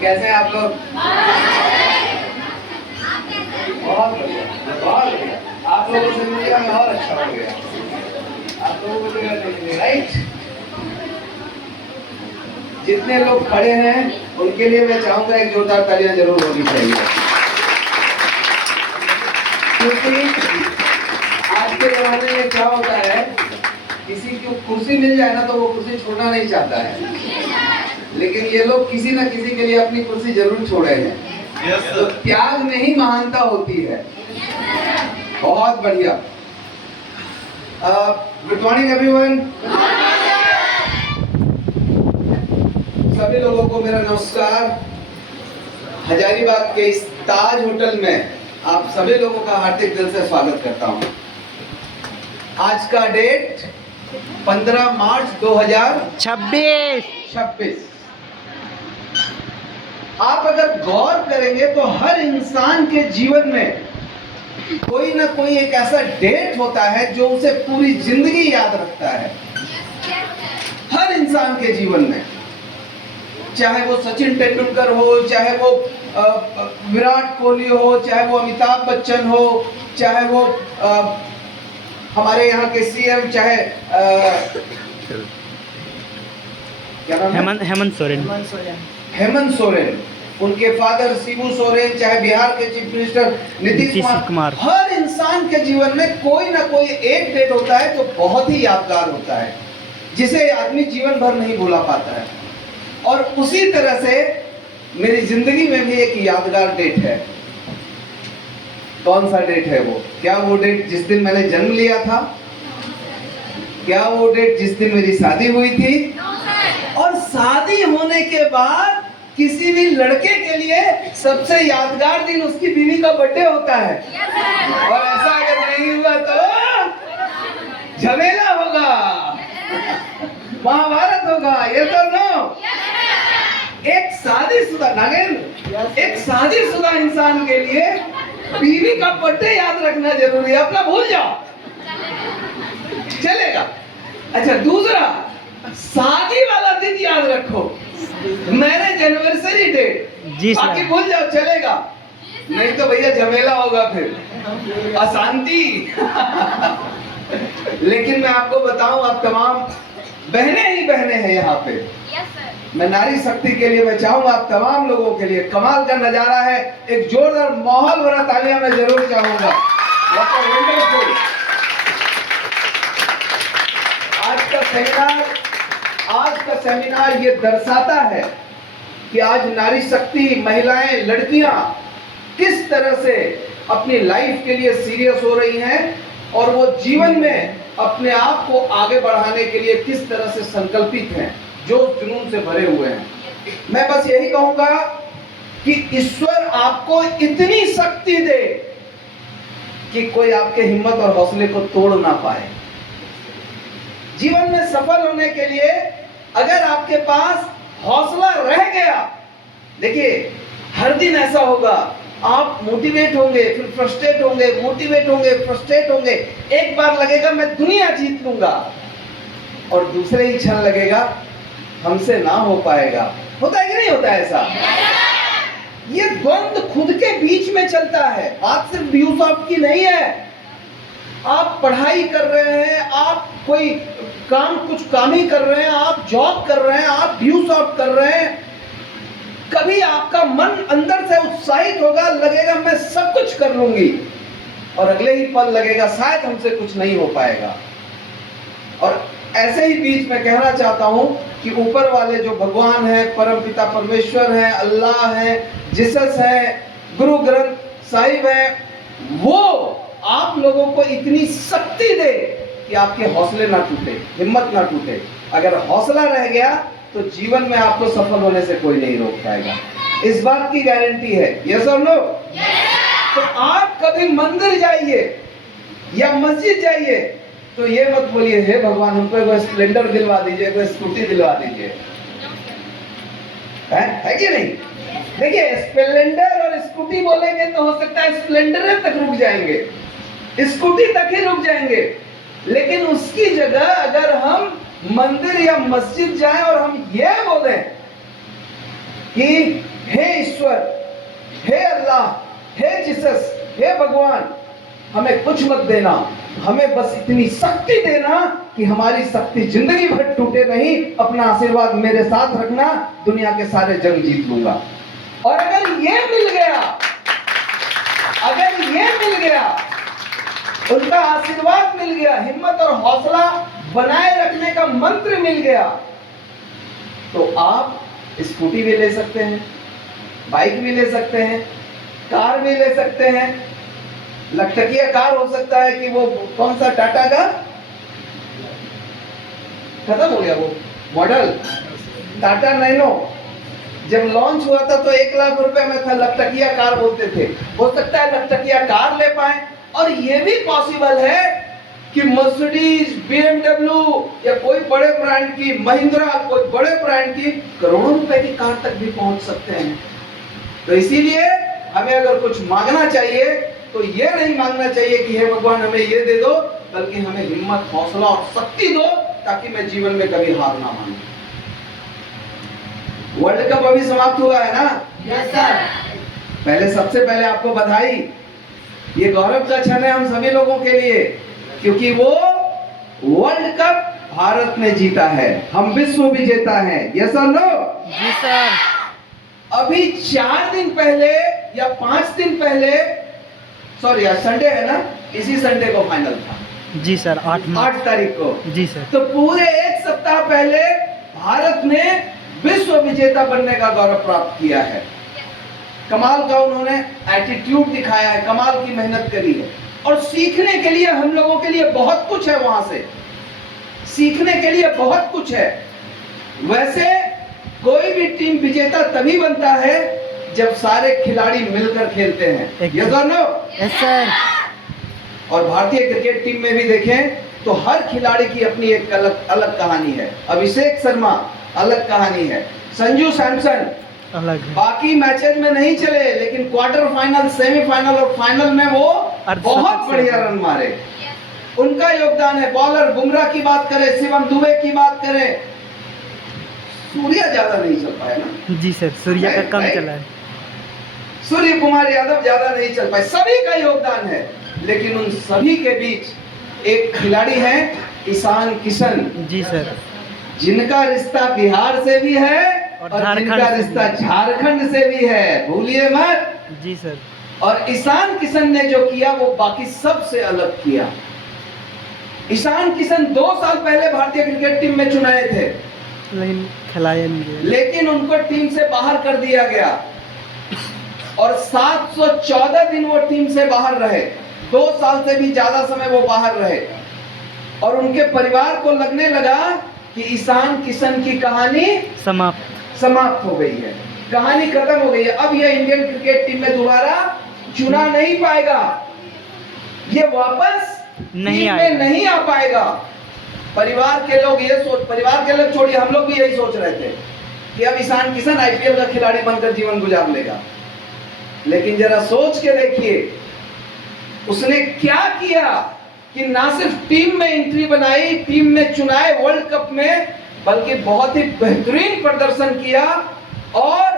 कैसे हैं आप लोग? बहुत बढ़िया, बहुत बढ़िया। आप लोगों से मिलकर मैं और अच्छा हो गया। आप लोगों को भी राइट। जितने लोग खड़े हैं उनके लिए मैं चाहूंगा एक जोरदार तालियां जरूर होनी चाहिए, क्योंकि आज के जमाने में क्या होता है, किसी को कुर्सी मिल जाए ना तो वो कुर्सी छोड़ना नहीं चाहता है, लेकिन ये लोग किसी ना किसी के लिए अपनी कुर्सी जरूर छोड़े हैं। तो त्याग में ही महानता होती है। बहुत बढ़िया। Good morning everyone. सभी लोगों को मेरा नमस्कार। हजारीबाग के इस ताज होटल में आप सभी लोगों का हार्दिक दिल से स्वागत करता हूं। आज का डेट 15 मार्च 2026। आप अगर गौर करेंगे तो हर इंसान के जीवन में कोई ना कोई एक ऐसा डेट होता है जो उसे पूरी जिंदगी याद रखता है। हर इंसान के जीवन में, चाहे वो सचिन तेंदुलकर हो, चाहे वो विराट कोहली हो, चाहे वो अमिताभ बच्चन हो, चाहे वो हमारे यहाँ के सीएम, चाहे क्या नाम है? हेमंत सोरेन, उनके फादर शिबू सोरेन, चाहे बिहार के चीफ मिनिस्टर नीतीश कुमार। हर इंसान के जीवन में कोई ना कोई एक डेट होता है जो बहुत ही यादगार होता है, जिसे आदमी जीवन भर नहीं भुला पाता है। और उसी तरह से मेरी जिंदगी में भी एक यादगार डेट है। कौन सा डेट है वो? क्या वो डेट जिस दिन मैंने जन्म लिया था? क्या वो डेट जिस दिन मेरी शादी हुई थी? और शादी होने के बाद किसी भी लड़के के लिए सबसे यादगार दिन उसकी बीवी का बर्थडे होता है। और ऐसा अगर नहीं हुआ तो झमेला होगा, महाभारत होगा। ये तो नो। एक शादीशुदा नागेंद्र, एक शादीशुदा इंसान के लिए बीवी का बर्थडे याद रखना जरूरी है। अपना भूल जाओ, चलेगा। अच्छा, दूसरा, शादी वाला दिन याद रखो, मैरिज एनिवर्सरी डेट। बाकी भूल जाओ, चलेगा। नहीं तो भैया झमेला होगा, फिर अशांति। लेकिन मैं आपको बताऊं, आप तमाम बहनें ही बहनें हैं यहाँ पे। मैं नारी शक्ति के लिए मैं चाहूंगा आप तमाम लोगों के लिए कमाल का नजारा है। एक जोरदार माहौल भरा तालियां मैं जरूर चाहूंगा। आज का सेमिनार ये दर्शाता है कि आज नारी शक्ति, महिलाएं, लड़कियां किस तरह से अपनी लाइफ के लिए सीरियस हो रही हैं और वो जीवन में अपने आप को आगे बढ़ाने के लिए किस तरह से संकल्पित हैं, जो जुनून से भरे हुए हैं। मैं बस यही कहूंगा कि ईश्वर आपको इतनी शक्ति दे कि कोई आपके हिम्मत और हौसले को तोड़ ना पाए। जीवन में सफल होने के लिए अगर आपके पास हौसला रह गया, देखिए हर दिन ऐसा होगा, आप मोटिवेट होंगे, फिर फ्रस्ट्रेट होंगे, मोटिवेट होंगे, फ्रस्ट्रेट होंगे। एक बार लगेगा मैं दुनिया जीत लूंगा, और दूसरे ही क्षण लगेगा हमसे ना हो पाएगा। होता है कि नहीं होता है ऐसा? ये द्वंद्व खुद के बीच में चलता है। बात सिर्फ व्यूज ऑफ की नहीं है। आप पढ़ाई कर रहे हैं, आप कोई कुछ काम ही कर रहे हैं, आप जॉब कर रहे हैं, आप व्यूज ऑफ कर रहे हैं, कभी आपका मन अंदर से उत्साहित होगा, लगेगा मैं सब कुछ कर लूंगी, और अगले ही पल लगेगा शायद हमसे कुछ नहीं हो पाएगा। और ऐसे ही बीच में कहना चाहता हूं कि ऊपर वाले जो भगवान है, परम पिता परमेश्वर है, अल्लाह है, जीसस है, गुरु ग्रंथ साहिब है, वो आप लोगों को इतनी शक्ति दे कि आपके हौसले ना टूटे, हिम्मत ना टूटे। अगर हौसला रह गया तो जीवन में आपको सफल होने से कोई नहीं रोक पाएगा। इस बात की गारंटी है। यस और नो? तो आप कभी मंदिर जाइए या मस्जिद जाइए तो ये मत बोलिए हे भगवान हमको एक स्प्लेंडर दिलवा दीजिए, कोई स्कूटी दिलवा दीजिए। है कि नहीं? देखिए, स्प्लेंडर और स्कूटी बोलेंगे तो हो सकता है स्प्लेंडर तक रुक जाएंगे, स्कूटी तक ही रुक जाएंगे। लेकिन उसकी जगह अगर हम मंदिर या मस्जिद जाएं और हम ये बोलें कि हे ईश्वर, हे अल्लाह, हे जीसस, हे भगवान, हमें कुछ मत देना, हमें बस इतनी शक्ति देना कि हमारी शक्ति जिंदगी भर टूटे नहीं, अपना आशीर्वाद मेरे साथ रखना, दुनिया के सारे जंग जीत लूंगा। और अगर ये मिल गया, अगर ये मिल गया, उनका आशीर्वाद मिल गया, हिम्मत और हौसला बनाए रखने का मंत्र मिल गया, तो आप स्कूटी भी ले सकते हैं, बाइक भी ले सकते हैं, कार भी ले सकते हैं। लखटकिया कार हो सकता है कि वो कौन सा टाटा का खत्म हो गया वो मॉडल, टाटा नैनो जब लॉन्च हुआ था तो 1 लाख रुपए में था, लखटकिया कार बोलते थे। हो सकता है लखटकिया कार ले पाए। और ये भी पॉसिबल है कि मर्सिडीज, BMW या कोई बड़े ब्रांड की, महिंद्रा, कोई बड़े ब्रांड की करोड़ों रुपए की कार तक भी पहुंच सकते हैं। तो इसीलिए हमें अगर कुछ मांगना चाहिए तो ये नहीं मांगना चाहिए कि हे भगवान हमें ये दे दो, बल्कि हमें हिम्मत, हौसला और शक्ति दो ताकि मैं जीवन में कभी हार ना मानूं। वर्ल्ड कप अभी समाप्त हुआ है ना? Yes sir. पहले सबसे पहले आपको बधाई। ये गौरव का क्षण है हम सभी लोगों के लिए, क्योंकि वो वर्ल्ड कप भारत ने जीता है, हम विश्व विजेता हैं। यस और नो? जी सर। अभी 4 दिन पहले या 5 दिन पहले, सॉरी आज संडे है ना, इसी संडे को फाइनल था। जी सर, 8 तारीख को। जी सर। तो पूरे 1 सप्ताह पहले भारत ने विश्व विजेता बनने का गौरव प्राप्त किया है। कमाल का उन्होंने एटीट्यूड दिखाया है, कमाल की मेहनत करी है। और सीखने के लिए हम लोगों के लिए बहुत कुछ है, वहां से सीखने के लिए बहुत कुछ है। वैसे कोई भी टीम विजेता तभी बनता है जब सारे खिलाड़ी मिलकर खेलते हैं। यस और नो? Yes sir. और भारतीय क्रिकेट टीम में भी देखें तो हर खिलाड़ी की अपनी एक अलग कहानी है। अभिषेक शर्मा अलग कहानी है, संजू सैमसन अलग है। बाकी मैचेस में नहीं चले, लेकिन क्वार्टर फाइनल, सेमीफाइनल और फाइनल में वो बहुत बढ़िया रन मारे, उनका योगदान है। बॉलर बुमराह की बात करें, शिवम दुबे की बात करें, सूर्या ज्यादा नहीं चल पाया ना? जी सर, सूर्या का कम चला है। सूर्य कुमार यादव ज्यादा नहीं चल पाए, सभी का योगदान है। लेकिन उन सभी के बीच एक खिलाड़ी है, ईशान किशन। जी सर। जिनका रिश्ता बिहार से भी है और जिनका रिश्ता झारखंड से भी है, भूलिए मत। जी सर। और ईशान किशन ने जो किया वो बाकी सबसे अलग किया। ईशान किशन 2 साल पहले भारतीय क्रिकेट टीम में चुनाए थे, लेकिन खिलाया नहीं गया। लेकिन उनको टीम से बाहर कर दिया गया और 714 दिन वो टीम से बाहर रहे। 2 साल से भी ज्यादा समय वो बाहर रहे और उनके परिवार को लगने लगा कि ईशान किशन की कहानी समाप्त हो गई है, कहानी खत्म हो गई है। अब ये इंडियन क्रिकेट टीम में दोबारा चुना नहीं पाएगा, ये वापस टीम में नहीं आ पाएगा। परिवार के लोग परिवार के लोग छोड़िए, हम लोग भी यही सोच रहे थे कि अब ईशान किशन आईपीएल का खिलाड़ी बनकर जीवन गुजार लेगा। लेकिन जरा सोच के देखिए उसने क्या किया कि ना सिर्फ टीम में एंट्री बनाई, टीम में चुनाए वर्ल्ड कप में, बल्कि बहुत ही बेहतरीन प्रदर्शन किया। और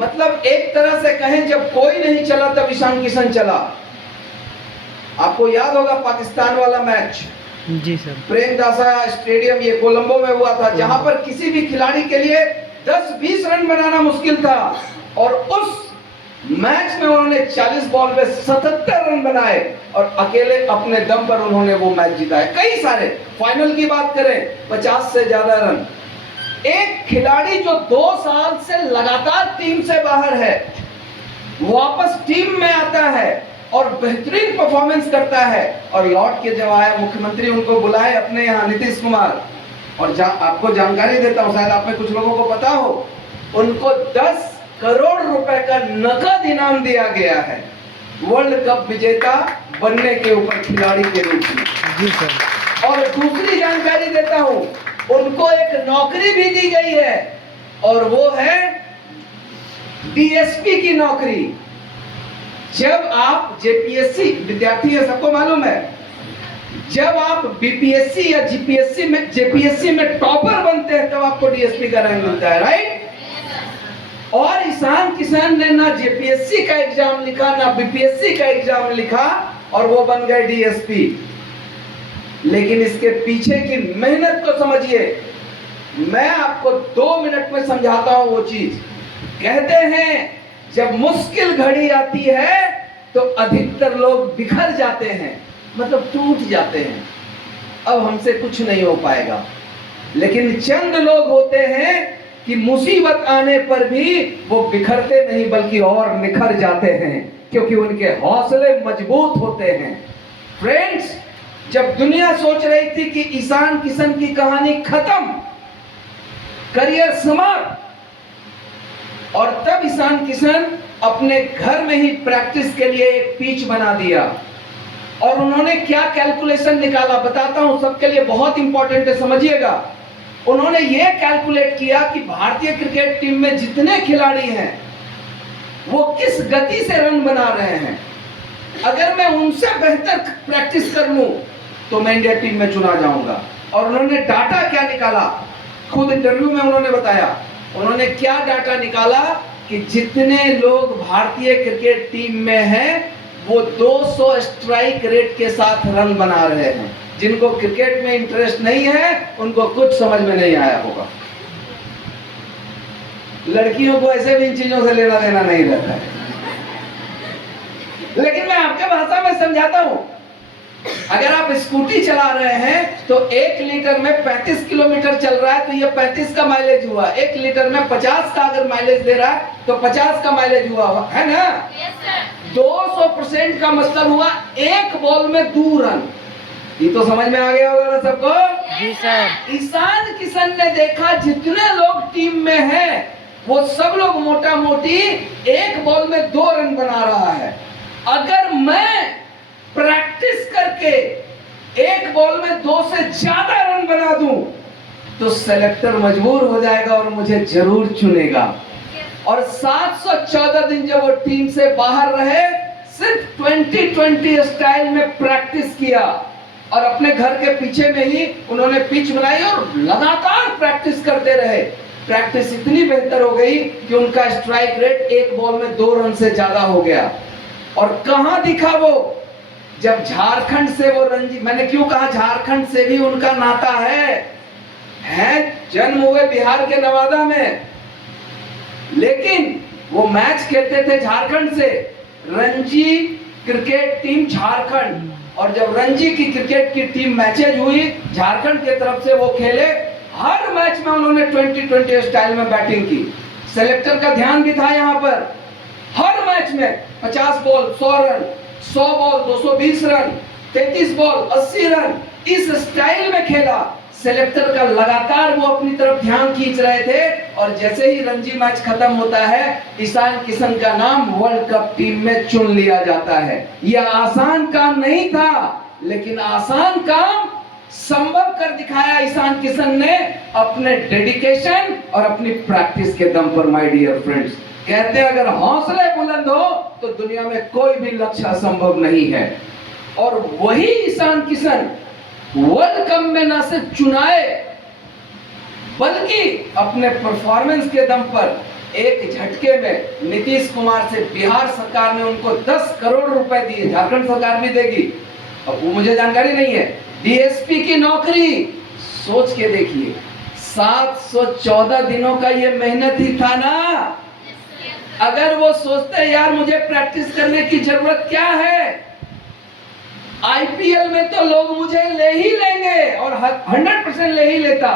मतलब एक तरह से कहें जब कोई नहीं चला तब ईशान किशन चला। आपको याद होगा पाकिस्तान वाला मैच, जी सर, प्रेमदासा स्टेडियम, ये कोलंबो में हुआ था, जहां पर किसी भी खिलाड़ी के लिए 10-20 रन बनाना मुश्किल था। और उस मैच में उन्होंने 40 बॉल में 77 रन बनाए और अकेले अपने दम पर उन्होंने वो मैच जिताया। कई सारे फाइनल की बात करें 50 से ज्यादा रन। एक खिलाड़ी जो 2 साल से लगातार टीम से बाहर है, वापस टीम में आता है और बेहतरीन परफॉर्मेंस करता है और लौट के जब आया, मुख्यमंत्री उनको बुलाए अपने यहाँ, नीतीश कुमार। और आपको जानकारी देता हूँ, शायद आप में कुछ लोगों को पता हो, उनको 10 करोड़ रुपए का नकद इनाम दिया गया है वर्ल्ड कप विजेता बनने के ऊपर खिलाड़ी के रूप में। जी सर। और दूसरी जानकारी देता हूं, उनको एक नौकरी भी दी गई है और वो है डीएसपी की नौकरी। जब आप जेपीएससी विद्यार्थी है, सबको मालूम है, जब आप बीपीएससी या जीपीएससी में जेपीएससी में टॉपर बनते हैं तब आपको डीएसपी का रैंक मिलता है, राइट? और ईशान किशन ने ना जेपीएससी का एग्जाम लिखा ना बीपीएससी का एग्जाम लिखा और वो बन गए डीएसपी। लेकिन इसके पीछे की मेहनत को समझिए। मैं आपको 2 मिनट में समझाता हूं वो चीज। कहते हैं जब मुश्किल घड़ी आती है तो अधिकतर लोग बिखर जाते हैं, मतलब टूट जाते हैं, अब हमसे कुछ नहीं हो पाएगा। लेकिन चंद लोग होते हैं कि मुसीबत आने पर भी वो बिखरते नहीं बल्कि और निखर जाते हैं, क्योंकि उनके हौसले मजबूत होते हैं। फ्रेंड्स, जब दुनिया सोच रही थी कि ईशान किशन की कहानी खत्म, करियर समाप्त, और तब ईशान किशन अपने घर में ही प्रैक्टिस के लिए एक पिच बना दिया। और उन्होंने क्या कैलकुलेशन निकाला बताता हूं, सबके लिए बहुत इंपॉर्टेंट है, समझिएगा। उन्होंने ये कैलकुलेट किया कि भारतीय क्रिकेट टीम में जितने खिलाड़ी हैं वो किस गति से रन बना रहे हैं। अगर मैं उनसे बेहतर प्रैक्टिस कर लूं तो मैं इंडिया टीम में चुना जाऊंगा। और उन्होंने डाटा क्या निकाला, खुद इंटरव्यू में उन्होंने बताया। उन्होंने क्या डाटा निकाला कि जितने लोग भारतीय क्रिकेट टीम में हैं वो 200 स्ट्राइक रेट के साथ रन बना रहे हैं। जिनको क्रिकेट में इंटरेस्ट नहीं है उनको कुछ समझ में नहीं आया होगा। लड़कियों को ऐसे भी इन चीजों से लेना देना नहीं रहता है। लेकिन मैं आपके भाषा में समझाता हूं। अगर आप स्कूटी चला रहे हैं तो 1 लीटर में 35 किलोमीटर चल रहा है तो ये 35 का माइलेज हुआ। 1 लीटर में 50 का अगर माइलेज दे रहा है तो 50 का माइलेज हुआ, है ना? 200% का मतलब हुआ एक बॉल में 2 रन। ये तो समझ में आ गया होगा ना सबको? जी सर। ईशान किशन ने देखा जितने लोग टीम में हैं वो सब लोग मोटा मोटी एक बॉल में 2 रन बना रहा है। अगर मैं प्रैक्टिस करके एक बॉल में 2 से ज्यादा रन बना दूं तो सेलेक्टर मजबूर हो जाएगा और मुझे जरूर चुनेगा। और 714 दिन जब वो टीम से बाहर रहे, सिर्फ 2020 स्टाइल में प्रैक्टिस किया और अपने घर के पीछे में ही उन्होंने पिच बनाई और लगातार प्रैक्टिस करते रहे। प्रैक्टिस इतनी बेहतर हो गई कि उनका स्ट्राइक रेट एक बॉल में 2 रन से ज्यादा हो गया। और कहां दिखा वो? जब झारखंड से वो रणजी, मैंने क्यों कहा झारखंड से भी उनका नाता है, जन्म हुए बिहार के नवादा में, लेकिन वो मैच खेलते थे झारखंड से, रणजी क्रिकेट टीम झारखंड। और जब रणजी की क्रिकेट की टीम मैचेज हुई झारखंड के तरफ से, वो खेले, हर मैच में उन्होंने 2020 स्टाइल में बैटिंग की। सेलेक्टर का ध्यान भी था यहाँ पर। हर मैच में 50 ball 100 run, 100 ball 220 run, 33 ball 80 run, इस स्टाइल में खेला। सेलेक्टर का लगातार वो अपनी तरफ ध्यान खींच रहे थे। और जैसे ही रणजी मैच खत्म होता है, ईशान किशन का नाम वर्ल्ड कप टीम में चुन लिया जाता है। यह आसान काम नहीं था, लेकिन आसान काम संभव कर दिखाया ईशान किशन ने अपने डेडिकेशन और अपनी प्रैक्टिस के दम पर। माय डियर फ्रेंड्स, कहते हैं अगर हौसले बुलंद हो तो दुनिया में कोई भी लक्ष्य असंभव नहीं है। और वही ईशान किशन वर्ल्ड कप में न सिर्फ चुनाए बल्कि अपने परफॉर्मेंस के दम पर एक झटके में नीतीश कुमार से बिहार सरकार ने उनको 10 करोड़ रुपए दिए। झारखंड सरकार भी देगी, अब वो मुझे जानकारी नहीं है। डीएसपी की नौकरी, सोच के देखिए, 714 दिनों का ये मेहनत ही था ना। अगर वो सोचते यार मुझे प्रैक्टिस करने की जरूरत क्या है, आईपीएल में तो लोग मुझे ले ही लेंगे, और 100% ले ही लेता।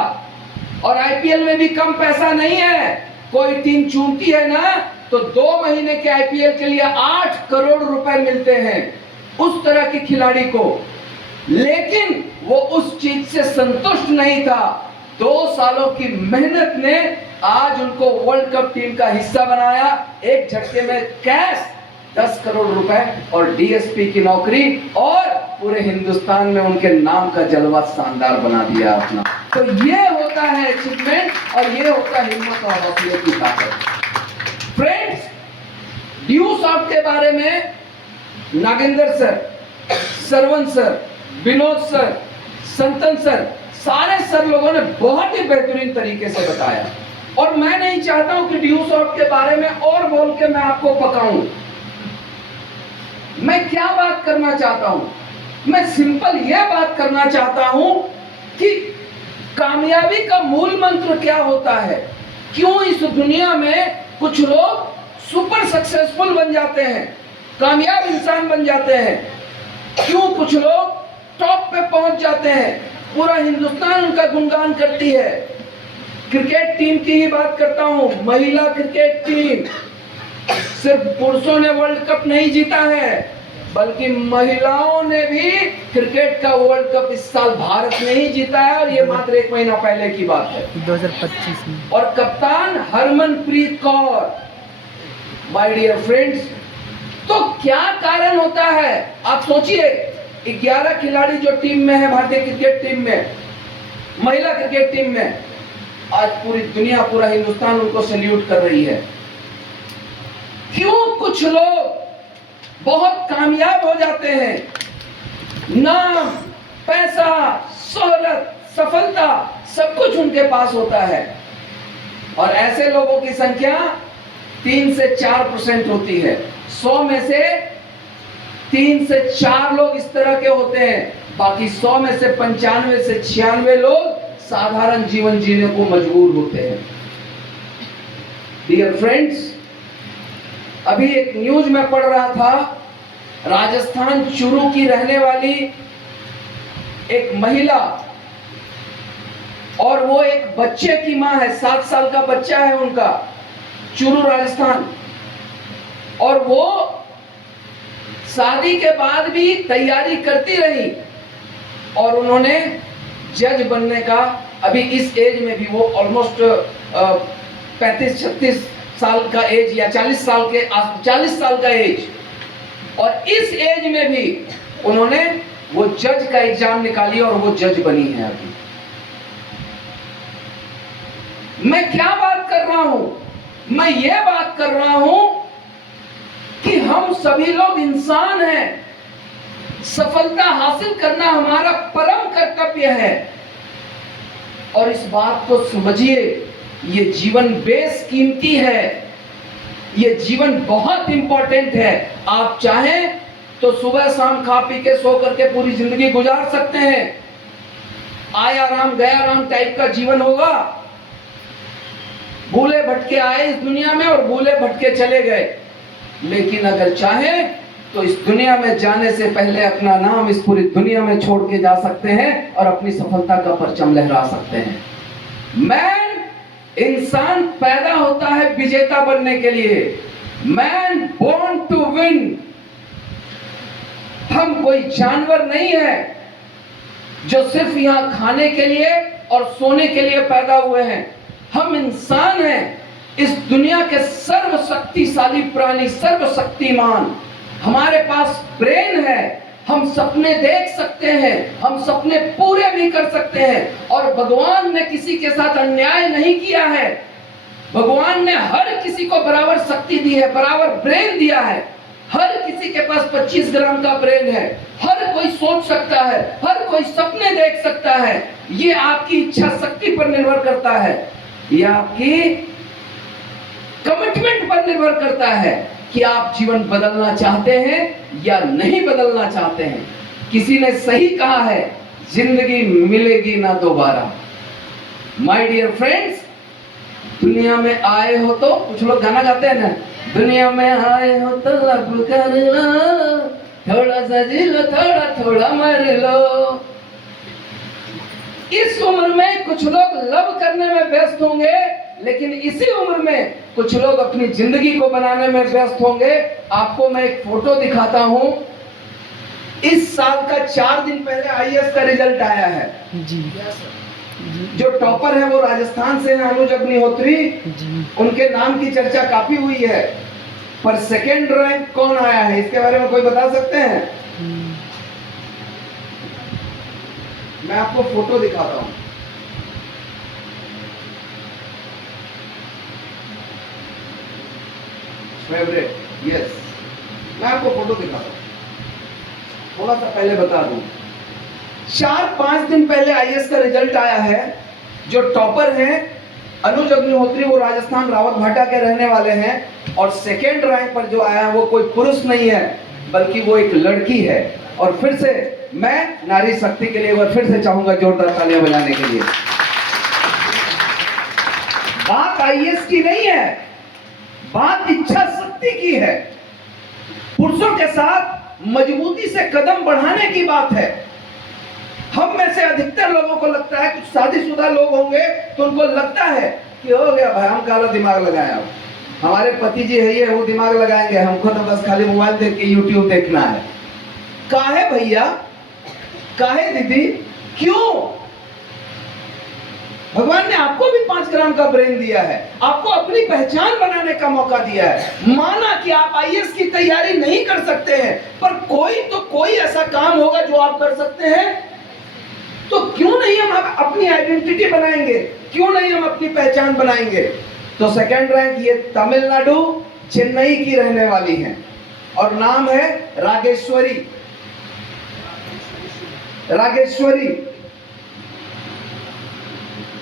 और आईपीएल में भी कम पैसा नहीं है। कोई टीम चुनती है ना तो 2 महीने के आईपीएल के लिए 8 करोड़ रुपए मिलते हैं उस तरह के खिलाड़ी को। लेकिन वो उस चीज से संतुष्ट नहीं था। 2 सालों की मेहनत ने आज उनको वर्ल्ड कप टीम का हिस्सा बनाया। एक झटके में कैश 10 करोड़ रुपए और डीएसपी की नौकरी, और पूरे हिंदुस्तान में उनके नाम का जलवा शानदार बना दिया अपना। तो ये होता है अचीवमेंट, और ये होता है हिम्मत और हौसले की ताकत। फ्रेंड्स, ड्यू सॉफ्ट के बारे में Nagendra sir, Saravan sir, Vinod sir, Santhan sir, सारे सर लोगों ने बहुत ही बेहतरीन तरीके से बताया। और मैं नहीं चाहता हूं कि ड्यू सॉफ्ट के बारे में और बोल के मैं आपको पकाऊं। मैं क्या बात करना चाहता हूं? मैं सिंपल यह बात करना चाहता हूं कि कामयाबी का मूल मंत्र क्या होता है। क्यों इस दुनिया में कुछ लोग सुपर सक्सेसफुल बन जाते हैं, कामयाब इंसान बन जाते हैं, क्यों कुछ लोग टॉप पे पहुंच जाते हैं, पूरा हिंदुस्तान उनका गुणगान करती है। क्रिकेट टीम की ही बात करता हूं, महिला क्रिकेट टीम, सिर्फ पुरुषों ने वर्ल्ड कप नहीं जीता है, बल्कि महिलाओं ने भी क्रिकेट का वर्ल्ड कप इस साल भारत में ही जीता है, और ये मात्र 1 महीना पहले की बात है, 2025 में। और कप्तान Harmanpreet Kaur. My dear friends, तो क्या कारण होता है? आप सोचिए, 11 खिलाड़ी जो टीम में है, भारतीय क्रिकेट टीम में, महिला क्रिकेट टीम में, आज पूरी दुनिया, पूरा हिंदुस्तान उनको सैल्यूट कर रही है। क्यों कुछ लोग बहुत कामयाब हो जाते हैं, नाम, पैसा, शोहरत, सफलता सब कुछ उनके पास होता है, और ऐसे लोगों की संख्या 3 से 4% होती है। 100 में से 3 से 4 लोग इस तरह के होते हैं, बाकी 100 में से 95 से 96 लोग साधारण जीवन जीने को मजबूर होते हैं। डियर फ्रेंड्स, अभी एक न्यूज में पढ़ रहा था, राजस्थान चूरू की रहने वाली एक महिला, और वो एक बच्चे की मां है, 7 साल का बच्चा है उनका, चूरू राजस्थान, और वो शादी के बाद भी तैयारी करती रही, और उन्होंने जज बनने का, अभी इस एज में भी वो ऑलमोस्ट 35-36 साल का एज, या 40 साल का एज, और इस एज में भी उन्होंने वो जज का एग्जाम निकाली और वो जज बनी है। अभी मैं क्या बात कर रहा हूं? मैं ये बात कर रहा हूं कि हम सभी लोग इंसान हैं, सफलता हासिल करना हमारा परम कर्तव्य है, और इस बात को समझिए, ये जीवन बेशकीमती है, ये जीवन बहुत इंपॉर्टेंट है। आप चाहें तो सुबह शाम खा पी के सो करके पूरी जिंदगी गुजार सकते हैं, आया राम गया राम टाइप का जीवन होगा, भूले भटके आए इस दुनिया में और भूले भटके चले गए। लेकिन अगर चाहें तो इस दुनिया में जाने से पहले अपना नाम इस पूरी दुनिया में छोड़ के जा सकते हैं और अपनी सफलता का परचम लहरा सकते हैं। मैन, इंसान पैदा होता है विजेता बनने के लिए। Man born to win. हम कोई जानवर नहीं है जो सिर्फ यहां खाने के लिए और सोने के लिए पैदा हुए हैं। हम इंसान हैं, इस दुनिया के सर्वशक्तिशाली प्राणी, सर्वशक्तिमान। हमारे पास ब्रेन है, हम सपने देख सकते हैं, हम सपने पूरे भी कर सकते हैं, और भगवान ने किसी के साथ अन्याय नहीं किया है। भगवान ने हर किसी को बराबर शक्ति दी है, बराबर ब्रेन दिया है। हर किसी के पास 25 ग्राम का ब्रेन है, हर कोई सोच सकता है, हर कोई सपने देख सकता है। ये आपकी इच्छा शक्ति पर निर्भर करता है, यह आपकी कमिटमेंट पर निर्भर करता है कि आप जीवन बदलना चाहते हैं या नहीं बदलना चाहते हैं। किसी ने सही कहा है, जिंदगी मिलेगी ना दोबारा। माय डियर फ्रेंड्स, दुनिया में आए हो तो, कुछ लोग गाना गाते हैं ना, दुनिया में आए हो तो लब कर लो, थोड़ा सा जी लो, थोड़ा थोड़ा मर लो। इस उम्र में कुछ लोग लब करने में व्यस्त होंगे, लेकिन इसी उम्र में कुछ लोग अपनी जिंदगी को बनाने में व्यस्त होंगे। आपको मैं एक फोटो दिखाता हूं। इस साल का 4 दिन पहले आईएएस का रिजल्ट आया है जी। जो टॉपर है वो राजस्थान से है, अनुज अग्निहोत्री जी। उनके नाम की चर्चा काफी हुई है, पर सेकेंड रैंक कौन आया है इसके बारे में कोई बता सकते हैं? मैं आपको फोटो दिखाता हूं। फेवरेट, यस, मैं आपको फोटो दिखाता हूं। थोड़ा सा पहले बता दूं, 4-5 दिन पहले आईएएस का रिजल्ट आया है। जो टॉपर हैं अनुज अग्निहोत्री, वो राजस्थान रावत भाटा के रहने वाले हैं, और सेकेंड रैंक पर जो आया वो कोई पुरुष नहीं है बल्कि वो एक लड़की है। और फिर से मैं नारी शक्ति के लिए एक बार फिर से चाहूंगा जोरदार तालियां बजाने के लिए। बात आईएएस की नहीं है, बात इच्छा शक्ति की है। पुरुषों के साथ मजबूती से कदम बढ़ाने की बात है। हम में से अधिकतर लोगों को लगता है, कुछ शादीशुदा लोग होंगे तो उनको लगता है कि हो गया भाई, हम काला दिमाग लगाए, अब हमारे पति जी है ये, वो दिमाग लगाएंगे, हमको तो बस खाली मोबाइल देख के यूट्यूब देखना है। काहे भैया, काहे दीदी, क्यों? भगवान ने आपको भी 5 ग्राम का ब्रेन दिया है, आपको अपनी पहचान बनाने का मौका दिया है। माना कि आप आईएएस की तैयारी नहीं कर सकते हैं, पर कोई ऐसा काम होगा जो आप कर सकते हैं, तो क्यों नहीं हम अपनी आइडेंटिटी बनाएंगे, क्यों नहीं हम अपनी पहचान बनाएंगे। तो सेकंड रैंक ये तमिलनाडु चेन्नई की रहने वाली हैं और नाम है रागेश्वरी। रागेश्वरी।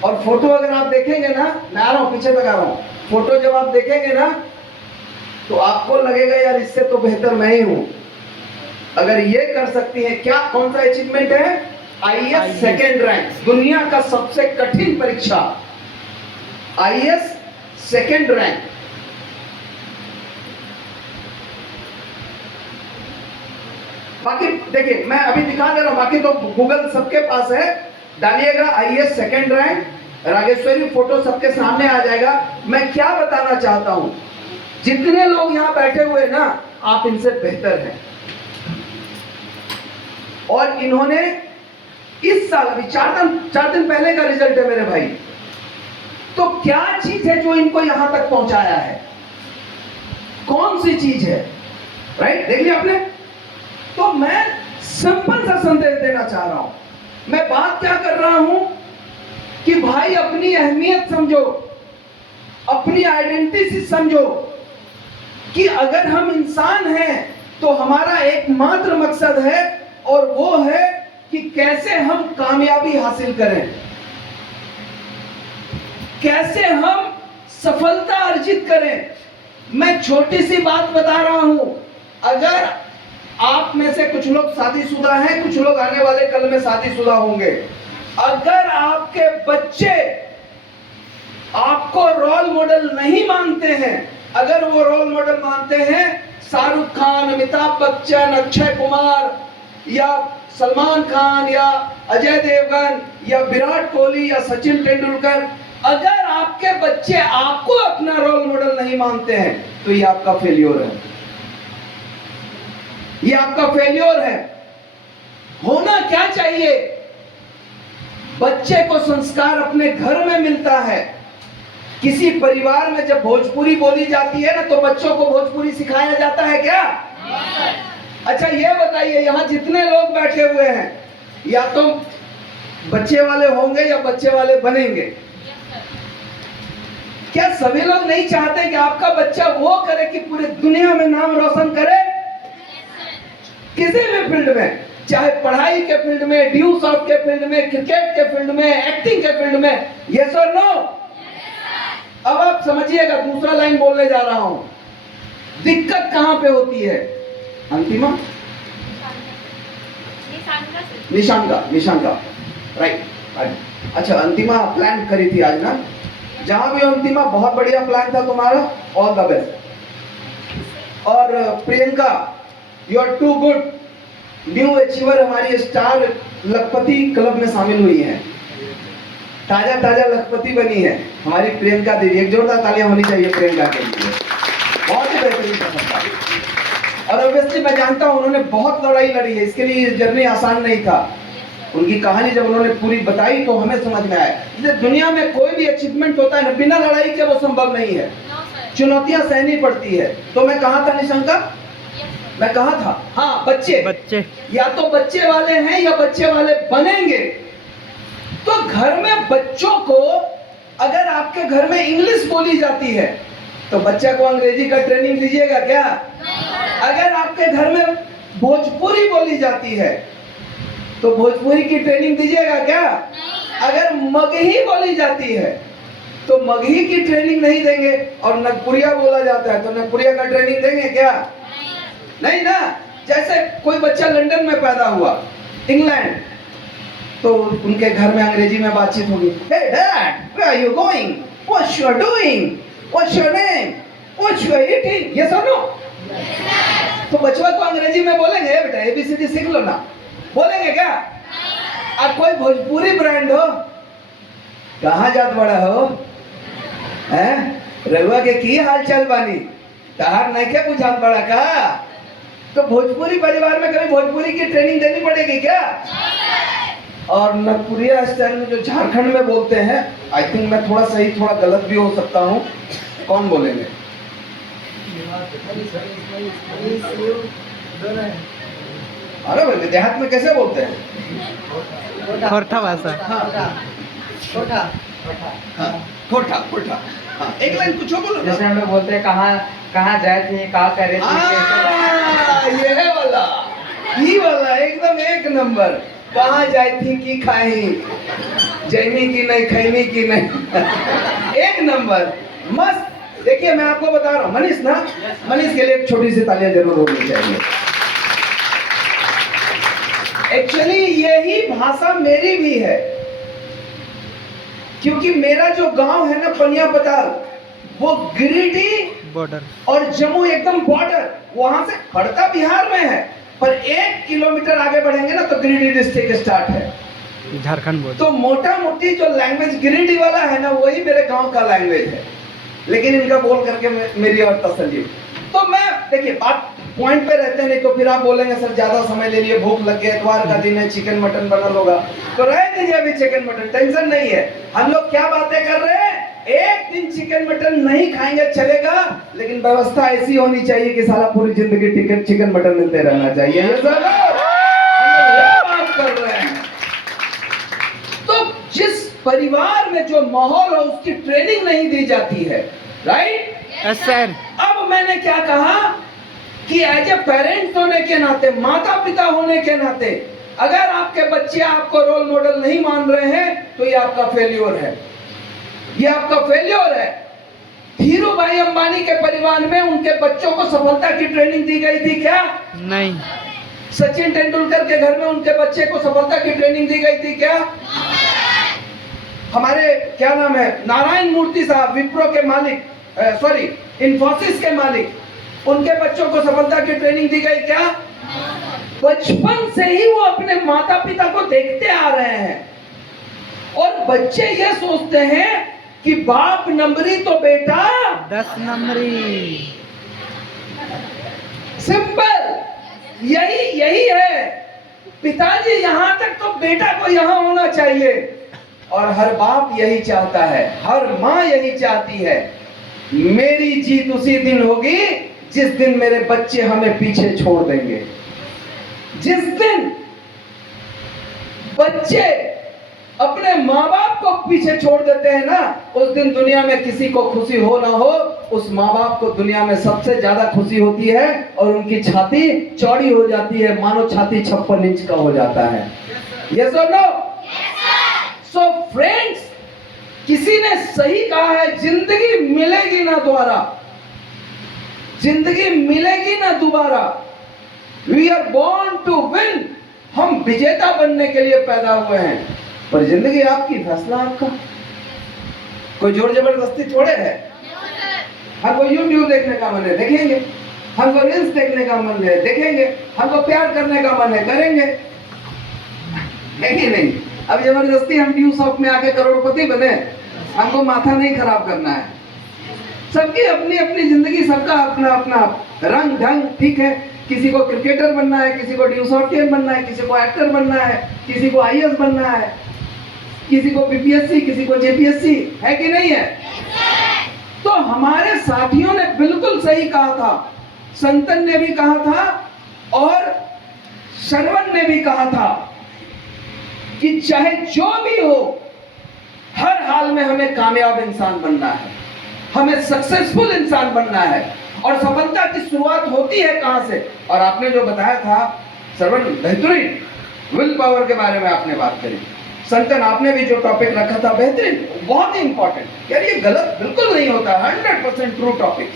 और फोटो अगर आप देखेंगे ना, मैं आ रहा हूं, पीछे तक आ रहा हूं, फोटो जब आप देखेंगे ना तो आपको लगेगा यार इससे तो बेहतर मैं ही हूं। अगर ये कर सकती है, क्या कौन सा अचीवमेंट है? आईएएस सेकेंड रैंक, दुनिया का सबसे कठिन परीक्षा, आईएएस सेकेंड रैंक। बाकी देखिए, मैं अभी दिखा दे रहा हूं, बाकी तो गूगल सबके पास है, डालिएगा IAS second rank Rageshwari, photo सबके सामने आ जाएगा। मैं क्या बताना चाहता हूं, जितने लोग यहां बैठे हुए ना, आप इनसे बेहतर हैं। और इन्होंने इस साल, अभी 4 दिन पहले का रिजल्ट है मेरे भाई, तो क्या चीज है जो इनको यहां तक पहुंचाया है? कौन सी चीज है? राइट, देख लिया आपने। तो मैं सिंपल सा संदेश देना चाह रहा हूं। मैं बात क्या कर रहा हूं कि भाई अपनी अहमियत समझो, अपनी आइडेंटिटी समझो, कि अगर हम इंसान हैं तो हमारा एकमात्र मकसद है, और वो है कि कैसे हम कामयाबी हासिल करें, कैसे हम सफलता अर्जित करें। मैं छोटी सी बात बता रहा हूं, अगर आप में से कुछ लोग शादीशुदा हैं, कुछ लोग आने वाले कल में शादीशुदा होंगे, अगर आपके बच्चे आपको रोल मॉडल नहीं मानते हैं, अगर वो रोल मॉडल मानते हैं शाहरुख खान, अमिताभ बच्चन, अक्षय कुमार या सलमान खान या अजय देवगन या विराट कोहली या सचिन तेंदुलकर, अगर आपके बच्चे आपको अपना रोल मॉडल नहीं मानते हैं, तो ये आपका फेल्योर है, ये आपका फेल्योर है। होना क्या चाहिए? बच्चे को संस्कार अपने घर में मिलता है। किसी परिवार में जब भोजपुरी बोली जाती है ना, तो बच्चों को भोजपुरी सिखाया जाता है क्या? अच्छा ये बताइए, यहां जितने लोग बैठे हुए हैं, या तो बच्चे वाले होंगे या बच्चे वाले बनेंगे। क्या सभी लोग नहीं चाहते कि आपका बच्चा वो करे कि पूरी दुनिया में नाम रोशन करे? किसी भी फील्ड में, चाहे पढ़ाई के फील्ड में, ड्यू सॉफ्ट के फील्ड में, क्रिकेट के फील्ड में, एक्टिंग के फील्ड में, यस और नो? अब आप समझिएगा, दूसरा लाइन बोलने जा रहा हूं। दिक्कत कहां पे होती है? अंतिमा, निशांका, राइट। अच्छा, अंतिमा प्लान करी थी आज ना, जहां भी अंतिमा, बहुत बढ़िया प्लान था तुम्हारा, ऑल द बेस्ट। और Priyanka, you are too good, new achiever हमारी स्टार लखपति क्लब में शामिल हुई है, ताजा लखपति बनी है हमारी प्रियंका दीदी। एक जोरदार तालियां होनी चाहिए प्रियंका के लिए, बहुत ही बेहतरीन सफलता। और ऑब्वियसली मैं जानता हूं उन्होंने बहुत लड़ाई लड़ी है, इसके लिए जर्नी आसान नहीं था। उनकी कहानी जब उन्होंने पूरी बताई तो हमें समझ में आया, इसलिए दुनिया में कोई भी अचीवमेंट होता है ना, बिना लड़ाई के वो संभव नहीं है, चुनौतियां सहनी पड़ती है। तो मैं कहा था निशंका, मैं कहा था, हाँ बच्चे या तो बच्चे वाले हैं या बच्चे वाले बनेंगे। तो घर में बच्चों को, अगर आपके घर में इंग्लिश बोली जाती है तो बच्चा को अंग्रेजी का ट्रेनिंग दीजिएगा क्या? अगर आपके घर में भोजपुरी बोली जाती है तो भोजपुरी की ट्रेनिंग दीजिएगा क्या? अगर मगही बोली जाती है तो मगही की ट्रेनिंग नहीं देंगे, और नगपुरिया बोला जाता है तो नगपुरिया का ट्रेनिंग देंगे क्या? नहीं ना। जैसे कोई बच्चा लंदन में पैदा हुआ, इंग्लैंड, तो उनके घर में अंग्रेजी में बातचीत होगी। Hey dad, where are you going? What you are doing? What's your name? What you are eating? Yes or no? तो बच्चा को अंग्रेजी में बोलेंगे बेटा ABCD सीख लो ना, बोलेंगे क्या? अब कोई भोजपुरी ब्रांड हो, कहाँ जात बड़ा हो, हैं? रहुआ के की हाल चाल बानी, तहार नहीं के बुझात बड़ा का? तो भोजपुरी परिवार में कभी भोजपुरी की ट्रेनिंग देनी पड़ेगी क्या? और नगपुरिया स्टाइल में जो झारखंड में बोलते हैं, आई थिंक मैं थोड़ा सही थोड़ा गलत भी हो सकता हूँ, कौन बोलेंगे? अरे भाई देहात में कैसे बोलते हैं? खोरठा भाषा। खोटा खोटा। हाँ, एक लाइन कुछ बोलो ना। जैसे हम लोग बोलते हैं कहाँ जाए थे, कहाँ करे थे, ये है वाला, ये वाला एकदम एक नंबर। कहाँ जाई थी की खाई, जैनी की नहीं, खैनी की नहीं। एक नंबर, मस्त। देखिए मैं आपको बता रहा हूँ, मनीष ना, मनीष के लिए एक छोटी सी तालियां जरूर होनी चाहिए। एक्चुअली यही भाषा मेरी भी है, क्योंकि मेरा जो गांव है ना पनिया पताल, वो गिरिडीह बॉर्डर और जम्मू एकदम बॉर्डर, वहां से पड़ता बिहार में है, पर 1 किलोमीटर आगे बढ़ेंगे ना तो गिरिडीह डिस्ट्रिक्ट स्टार्ट है। झारखंड बोल। तो मोटा मोटी जो लैंग्वेज गिरिडीह वाला है ना, वही मेरे गांव का लैंग्वेज है, लेकिन इनका बोल करके मेरी और तसल्ली। तो मैं देखिए बात पॉइंट पे रहते हैं, नहीं तो फिर आप बोलेंगे सर ज्यादा समय ले लिए, भूख लग गया, इतवार का दिन है, चिकन मटन बनल होगा, तो रह दीजिए अभी चिकन मटन, टेंशन नहीं है। हम लोग क्या बातें कर रहे हैं, एक दिन चिकन मटन नहीं खाएंगे चलेगा, लेकिन व्यवस्था ऐसी होनी चाहिए कि सारा पूरी जिंदगी चिकन मटन मिलते रहना चाहिए। ये सब हम लोग बात कर रहे हैं। तो जिस परिवार में जो माहौल है उसकी ट्रेनिंग नहीं दी जाती है, राइट? Yes sir. अब मैंने क्या कहा कि एज ए पेरेंट्स होने के नाते, माता पिता होने के नाते, अगर आपके बच्चे आपको रोल मॉडल नहीं मान रहे हैं तो ये आपका फेल्योर है, ये आपका फेल्योर है। धीरू भाई अंबानी के परिवार में उनके बच्चों को सफलता की ट्रेनिंग दी गई थी क्या? नहीं। सचिन तेंदुलकर के घर में उनके बच्चे को सफलता की ट्रेनिंग दी गई थी क्या? हमारे क्या नाम है, नारायण मूर्ति साहब, विप्रो के मालिक, सॉरी इन्फोसिस के मालिक, उनके बच्चों को सफलता की ट्रेनिंग दी गई क्या? बचपन से ही वो अपने माता पिता को देखते आ रहे हैं, और बच्चे ये सोचते हैं कि बाप नंबरी तो बेटा 10 नंबरी। सिंपल यही है। पिताजी यहां तक तो बेटा को यहां होना चाहिए, और हर बाप यही चाहता है, हर माँ यही चाहती है, मेरी जीत उसी दिन होगी जिस दिन मेरे बच्चे हमें पीछे छोड़ देंगे। जिस दिन बच्चे अपने माँ बाप को पीछे छोड़ देते हैं ना, उस दिन दुनिया में किसी को खुशी हो ना हो, उस माँ बाप को दुनिया में सबसे ज्यादा खुशी होती है, और उनकी छाती चौड़ी हो जाती है, मानो छाती 56 इंच का हो जाता है। यस और नो? सो फ्रेंड्स, किसी ने सही कहा है, जिंदगी मिलेगी ना दोबारा, जिंदगी मिलेगी ना दोबारा। We are born to win, हम विजेता बनने के लिए पैदा हुए हैं, पर जिंदगी आपकी, फैसला आपका। कोई जोर जबरदस्ती थोड़े है। हमको यूट्यूब देखने का मन है, देखेंगे, हमको रील्स देखने का मन है, देखेंगे, हमको प्यार करने का मन है, करेंगे, है कि नहीं? अब जबरदस्ती हम न्यू शॉप में आके करोड़पति बने, हमको माथा नहीं खराब करना है। सबकी अपनी अपनी जिंदगी, सबका अपना अपना रंग ढंग, ठीक है। किसी को क्रिकेटर बनना है, किसी को ड्यू सॉफ्टवेयर बनना है, किसी को एक्टर बनना है, किसी को IAS बनना है, किसी को BPSC, किसी को JPSC, है कि नहीं है? तो हमारे साथियों ने बिल्कुल सही कहा था, संतन ने भी कहा था और श्रवण ने भी कहा था कि चाहे जो भी हो, हर हाल में हमें कामयाब इंसान बनना है, हमें सक्सेसफुल इंसान बनना है। और सफलता की शुरुआत होती है कहां से? और आपने जो बताया था श्रवण, बेहतरीन, विल पावर के बारे में आपने बात करी। संतन आपने भी जो टॉपिक रखा था बेहतरीन, बहुत ही इंपॉर्टेंट। यार ये गलत बिल्कुल नहीं होता, 100% ट्रू टॉपिक।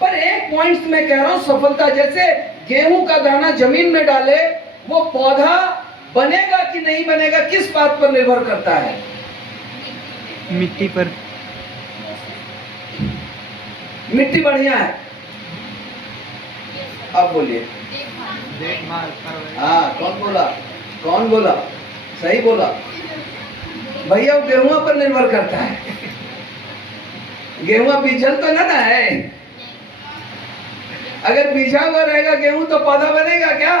पर एक पॉइंट मैं कह रहा हूं, सफलता जैसे गेहूं का दाना जमीन में डाले वो पौधा बनेगा कि नहीं बनेगा किस बात पर निर्भर करता है? मिट्टी पर। मिट्टी बढ़िया है, अब बोलिए। देखभाल हाँ, कौन बोला? कौन बोला? सही बोला भैया, वो गेहूं पर निर्भर करता है। गेहूं बीजल तो ना है। अगर बीजा हुआ रहेगा गेहूं तो पौधा बनेगा क्या?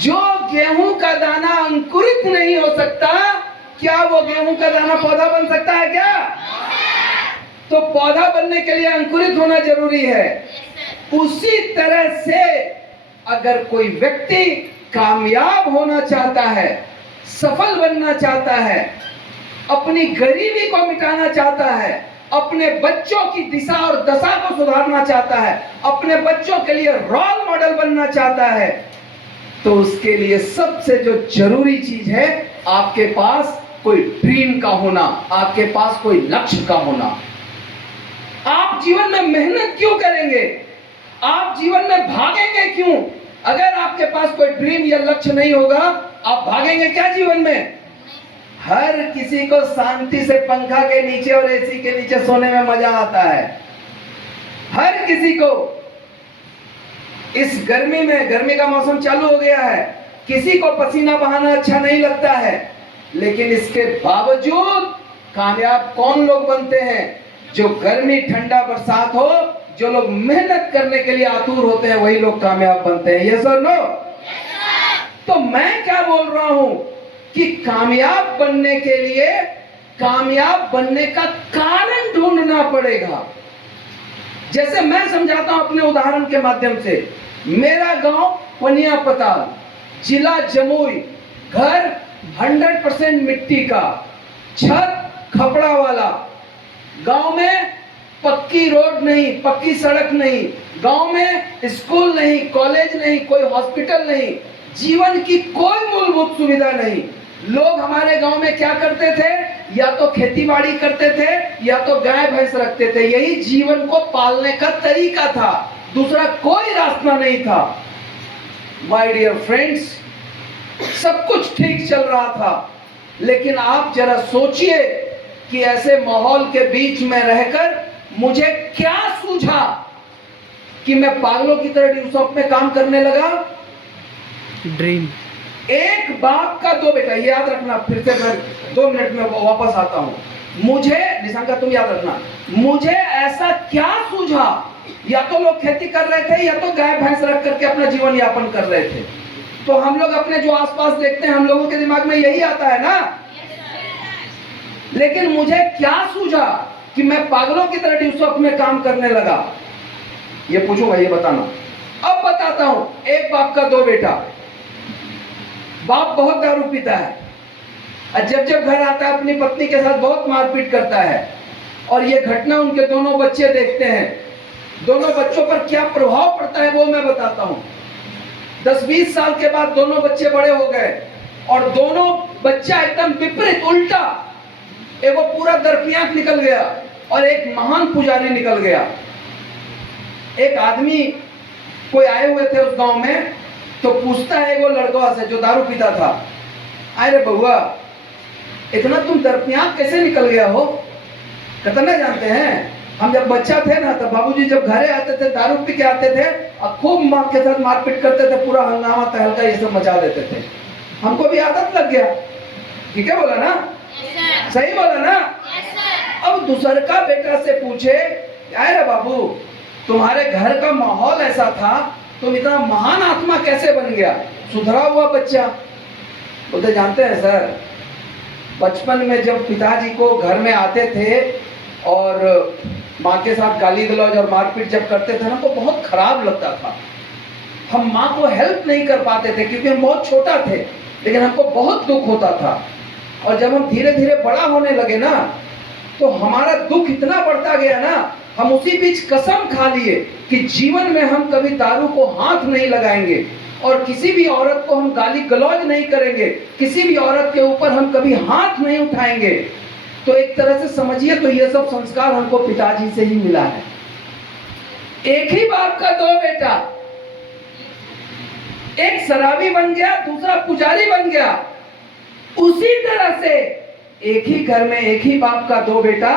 जो गेहूं का दाना अंकुरित नहीं हो सकता, क्या वो गेहूं का दाना पौधा बन सकता है क्या? तो पौधा बनने के लिए अंकुरित होना जरूरी है। उसी तरह से अगर कोई व्यक्ति कामयाब होना चाहता है, सफल बनना चाहता है, अपनी गरीबी को मिटाना चाहता है, अपने बच्चों की दिशा और दशा को सुधारना चाहता है, अपने बच्चों के लिए रोल मॉडल बनना चाहता है, तो उसके लिए सबसे जो जरूरी चीज है, आपके पास कोई ड्रीम का होना, आपके पास कोई लक्ष्य का होना। आप जीवन में मेहनत क्यों करेंगे? आप जीवन में भागेंगे क्यों? अगर आपके पास कोई ड्रीम या लक्ष्य नहीं होगा, आप भागेंगे क्या जीवन में? हर किसी को शांति से पंखा के नीचे और एसी के नीचे सोने में मजा आता है। हर किसी को इस गर्मी में, गर्मी का मौसम चालू हो गया है, किसी को पसीना बहाना अच्छा नहीं लगता है। लेकिन इसके बावजूद कामयाब कौन लोग बनते हैं? जो गर्मी, ठंडा, बरसात हो, जो लोग मेहनत करने के लिए आतुर होते हैं, वही लोग कामयाब बनते हैं। यस और नो? तो मैं क्या बोल रहा हूं कि कामयाब बनने के लिए कामयाब बनने का कारण ढूंढना पड़ेगा। जैसे मैं समझाता हूं अपने उदाहरण के माध्यम से। मेरा गांव पनिया पताल, जिला जमुई, घर 100% मिट्टी का, छत खपड़ा वाला। गांव में पक्की रोड नहीं, पक्की सड़क नहीं, गांव में स्कूल नहीं, कॉलेज नहीं, कोई हॉस्पिटल नहीं, जीवन की कोई मूलभूत सुविधा नहीं। लोग हमारे गांव में क्या करते थे? या तो खेतीबाड़ी करते थे या तो गाय भैंस रखते थे। यही जीवन को पालने का तरीका था, दूसरा कोई रास्ता नहीं था। माय डियर फ्रेंड्स, सब कुछ ठीक चल रहा था, लेकिन आप जरा सोचिए कि ऐसे माहौल के बीच में रहकर मुझे क्या सूझा कि मैं पागलों की तरह ड्यू शॉप में काम करने लगा। ड्रीम। एक बाप का दो बेटा, ये याद रखना, फिर से मैं 2 मिनट में वापस आता हूं। मुझे, निशंका तुम याद रखना, मुझे ऐसा क्या सूझा? या तो लोग खेती कर रहे थे या तो गाय भैंस रख करके अपना जीवन यापन कर रहे थे। तो हम लोग अपने जो आसपास देखते हैं, हम लोगों के दिमाग में यही आता है ना। लेकिन मुझे क्या सूझा कि मैं पागलों की तरह ड्यू शॉप में काम करने लगा? ये पूछूंगा, ये बताना। अब बताता हूं। एक बाप का 2 बेटा। बाप बहुत दारू पीता है और जब जब घर आता है अपनी पत्नी के साथ बहुत मारपीट करता है, और ये घटना उनके दोनों बच्चे देखते हैं। दोनों बच्चों पर क्या प्रभाव पड़ता है वो मैं बताता हूं। 10-20 साल के बाद दोनों बच्चे बड़े हो गए और दोनों बच्चा एकदम विपरीत, उल्टा। एक वो पूरा दरपियांक निकल गया और एक महान पुजारी निकल गया। एक आदमी कोई आए हुए थे उस गांव में, तो पूछता है वो लड़का से जो दारू पीता था, अरे बहुआ इतना तुम दरपियांक कैसे निकल गया हो? कहता नहीं जानते हैं, हम जब बच्चा थे ना, तो बाबूजी जब घरे आते थे दारू पी के आते थे और खूब माँ के साथ मारपीट करते थे, पूरा हंगामा तहलका ये सब मचा देते थे। हमको भी आदत लग गया। ठीक है बोला ना? सही बोला ना? अब दूसरे का बेटा से पूछे, अरे बाबू तुम्हारे घर का माहौल ऐसा था, तुम इतना महान आत्मा कैसे बन गया? सुधरा हुआ बच्चा। बोलते जानते हैं सर, बचपन में जब पिताजी को घर में आते थे और माँ के साथ गाली गलौज और मारपीट जब करते थे ना, तो बहुत खराब लगता था। हम माँ को हेल्प नहीं कर पाते थे क्योंकि हम बहुत छोटा थे, लेकिन हमको बहुत दुख होता था। और जब हम धीरे धीरे बड़ा होने लगे ना, तो हमारा दुख इतना बढ़ता गया ना, हम उसी बीच कसम खा लिए कि जीवन में हम कभी दारू को हाथ नहीं लगाएंगे और किसी भी औरत को हम गाली गलौज नहीं करेंगे, किसी भी औरत के ऊपर हम कभी हाथ नहीं उठाएंगे, तो एक तरह से समझिए तो ये सब संस्कार हमको पिताजी से ही मिला है। एक ही बाप का दो बेटा, एक शराबी बन गया, दूसरा पुजारी बन गया। उसी तरह से एक ही घर में एक ही बाप का दो बेटा,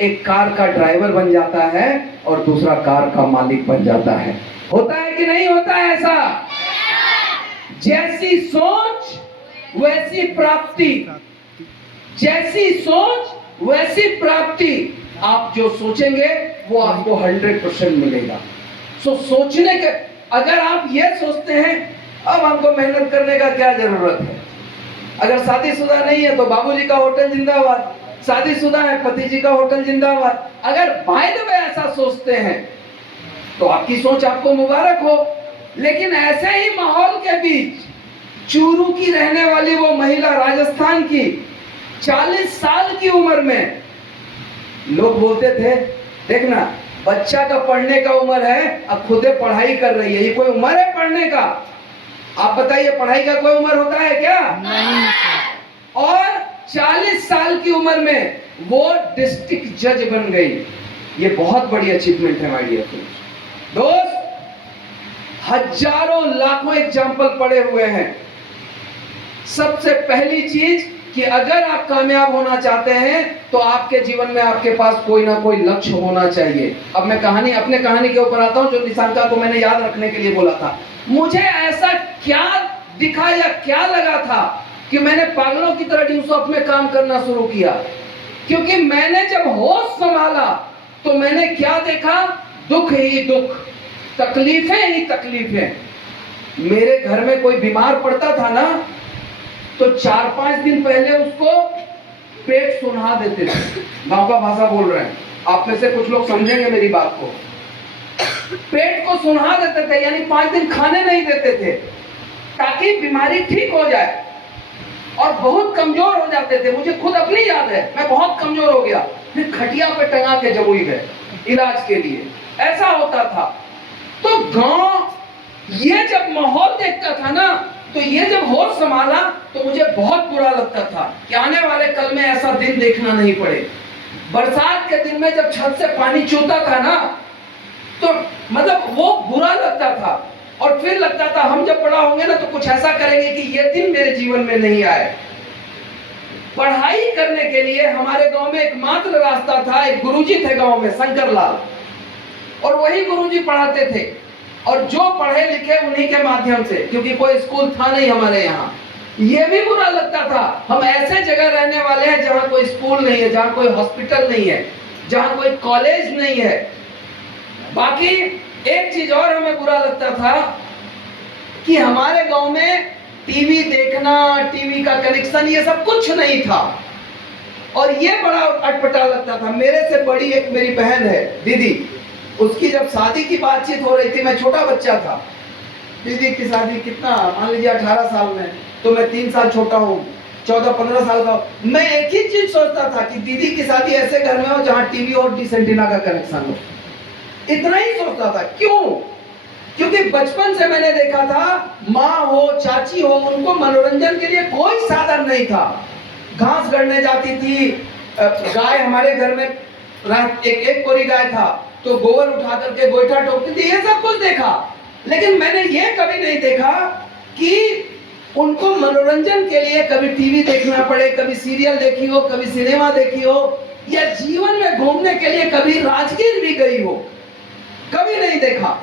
एक कार का ड्राइवर बन जाता है और दूसरा कार का मालिक बन जाता है। होता है कि नहीं होता है ऐसा? जैसी सोच वैसी प्राप्ति, जैसी सोच वैसी प्राप्ति। आप जो सोचेंगे वो आपको 100% मिलेगा। सो सोचने के, अगर आप ये सोचते हैं अब हमको मेहनत करने का क्या जरूरत है, अगर शादीशुदा नहीं है तो बाबूजी का होटल जिंदाबाद, शादीशुदा है पति जी का होटल जिंदाबाद। अगर बाय द वे ऐसा सोचते हैं तो आपकी सोच आपको मुबारक हो। लेकिन ऐसे ही माहौल के बीच चूरू की रहने वाली वो महिला, राजस्थान की, 40 साल की उम्र में, लोग बोलते थे देखना बच्चा का पढ़ने का उम्र है, अब खुदे पढ़ाई कर रही है, ये कोई उम्र है पढ़ने का? आप बताइए, पढ़ाई का कोई उम्र होता है क्या? नहीं। और 40 साल की उम्र में वो डिस्ट्रिक्ट जज बन गई। ये बहुत बड़ी अचीवमेंट है माय डियर दोस्त। हजारों लाखों एग्जाम्पल पड़े हुए हैं। सबसे पहली चीज कि अगर आप कामयाब होना चाहते हैं तो आपके जीवन में आपके पास कोई ना कोई लक्ष्य होना चाहिए। अब मैं अपने कहानी के ऊपर आता हूं, जो निशांका को मैंने याद रखने के लिए बोला था। मुझे ऐसा क्या दिखा या क्या लगा था कि मैंने पागलों की तरह ड्यूसॉफ्ट में काम करना शुरू किया, क्योंकि मैंने जब होश संभाला तो मैंने क्या देखा? दुख ही दुख, तकलीफें ही तकलीफें। मेरे घर में कोई बीमार पड़ता था ना, तो 4-5 दिन पहले उसको पेट सुना देते थे। गांव का भाषा बोल रहे हैं, आप में से कुछ लोग समझेंगे मेरी बात को। पेट को सुना देते थे, यानी 5 दिन खाने नहीं देते थे, ताकि बीमारी ठीक हो जाए। और बहुत कमजोर हो जाते थे, मुझे खुद अपनी याद है, मैं बहुत कमजोर हो गया। फिर खटिया पे टंगा के जमुई गए इलाज के लिए, ऐसा होता था। तो गांव ये जब माहौल देखता था ना, तो ये जब होश संभाला तो मुझे बहुत बुरा लगता था कि आने वाले कल में ऐसा दिन देखना नहीं पड़े। बरसात के दिन में जब छत से पानी चूता था ना, तो मतलब वो बुरा लगता था। और फिर लगता था हम जब बड़ा होंगे ना तो कुछ ऐसा करेंगे कि ये दिन मेरे जीवन में नहीं आए। पढ़ाई करने के लिए हमारे गांव में एकमात्र रास्ता था, एक गुरुजी थे गांव में, शंकर लाल, और वही गुरुजी पढ़ाते थे। और जो पढ़े लिखे उन्हीं के माध्यम से, क्योंकि कोई स्कूल था नहीं हमारे यहाँ। ये भी बुरा लगता था, हम ऐसे जगह रहने वाले हैं जहाँ कोई स्कूल नहीं है, जहाँ कोई हॉस्पिटल नहीं है, जहाँ कोई कॉलेज नहीं है। बाकी एक चीज और हमें बुरा लगता था कि हमारे गांव में टीवी देखना, टीवी का कनेक्शन, ये सब कुछ नहीं था। और ये बड़ा अटपटा लगता था। मेरे से बड़ी एक मेरी बहन है, दीदी, उसकी जब शादी की बातचीत हो रही थी, मैं छोटा बच्चा था। दीदी की शादी कितना, मान लीजिए 18 साल में, तो मैं 3 साल छोटा हूँ, 14-15 साल का। मैं एक ही चीज सोचता था कि दीदी की शादी ऐसे घर में हो जहाँ टीवी और डिश एंटीना का कनेक्शन हो। इतना ही सोचता था। क्यों? क्योंकि बचपन से मैंने देखा था, माँ हो, चाची हो, उनको मनोरंजन के लिए कोई साधन नहीं था। घास गड़ने जाती थी, गाय हमारे घर में एक कोरी गाय था, तो गोबर उठा करके गोईठा ठोकती थी, ये सब कुछ देखा। लेकिन मैंने ये कभी नहीं देखा कि उनको मनोरंजन के लिए कभी टीवी देखना पड़े, कभी सीरियल देखी हो, कभी सिनेमा देखी हो, या जीवन में घूमने के लिए कभी राजगीर भी गई हो, कभी नहीं देखा।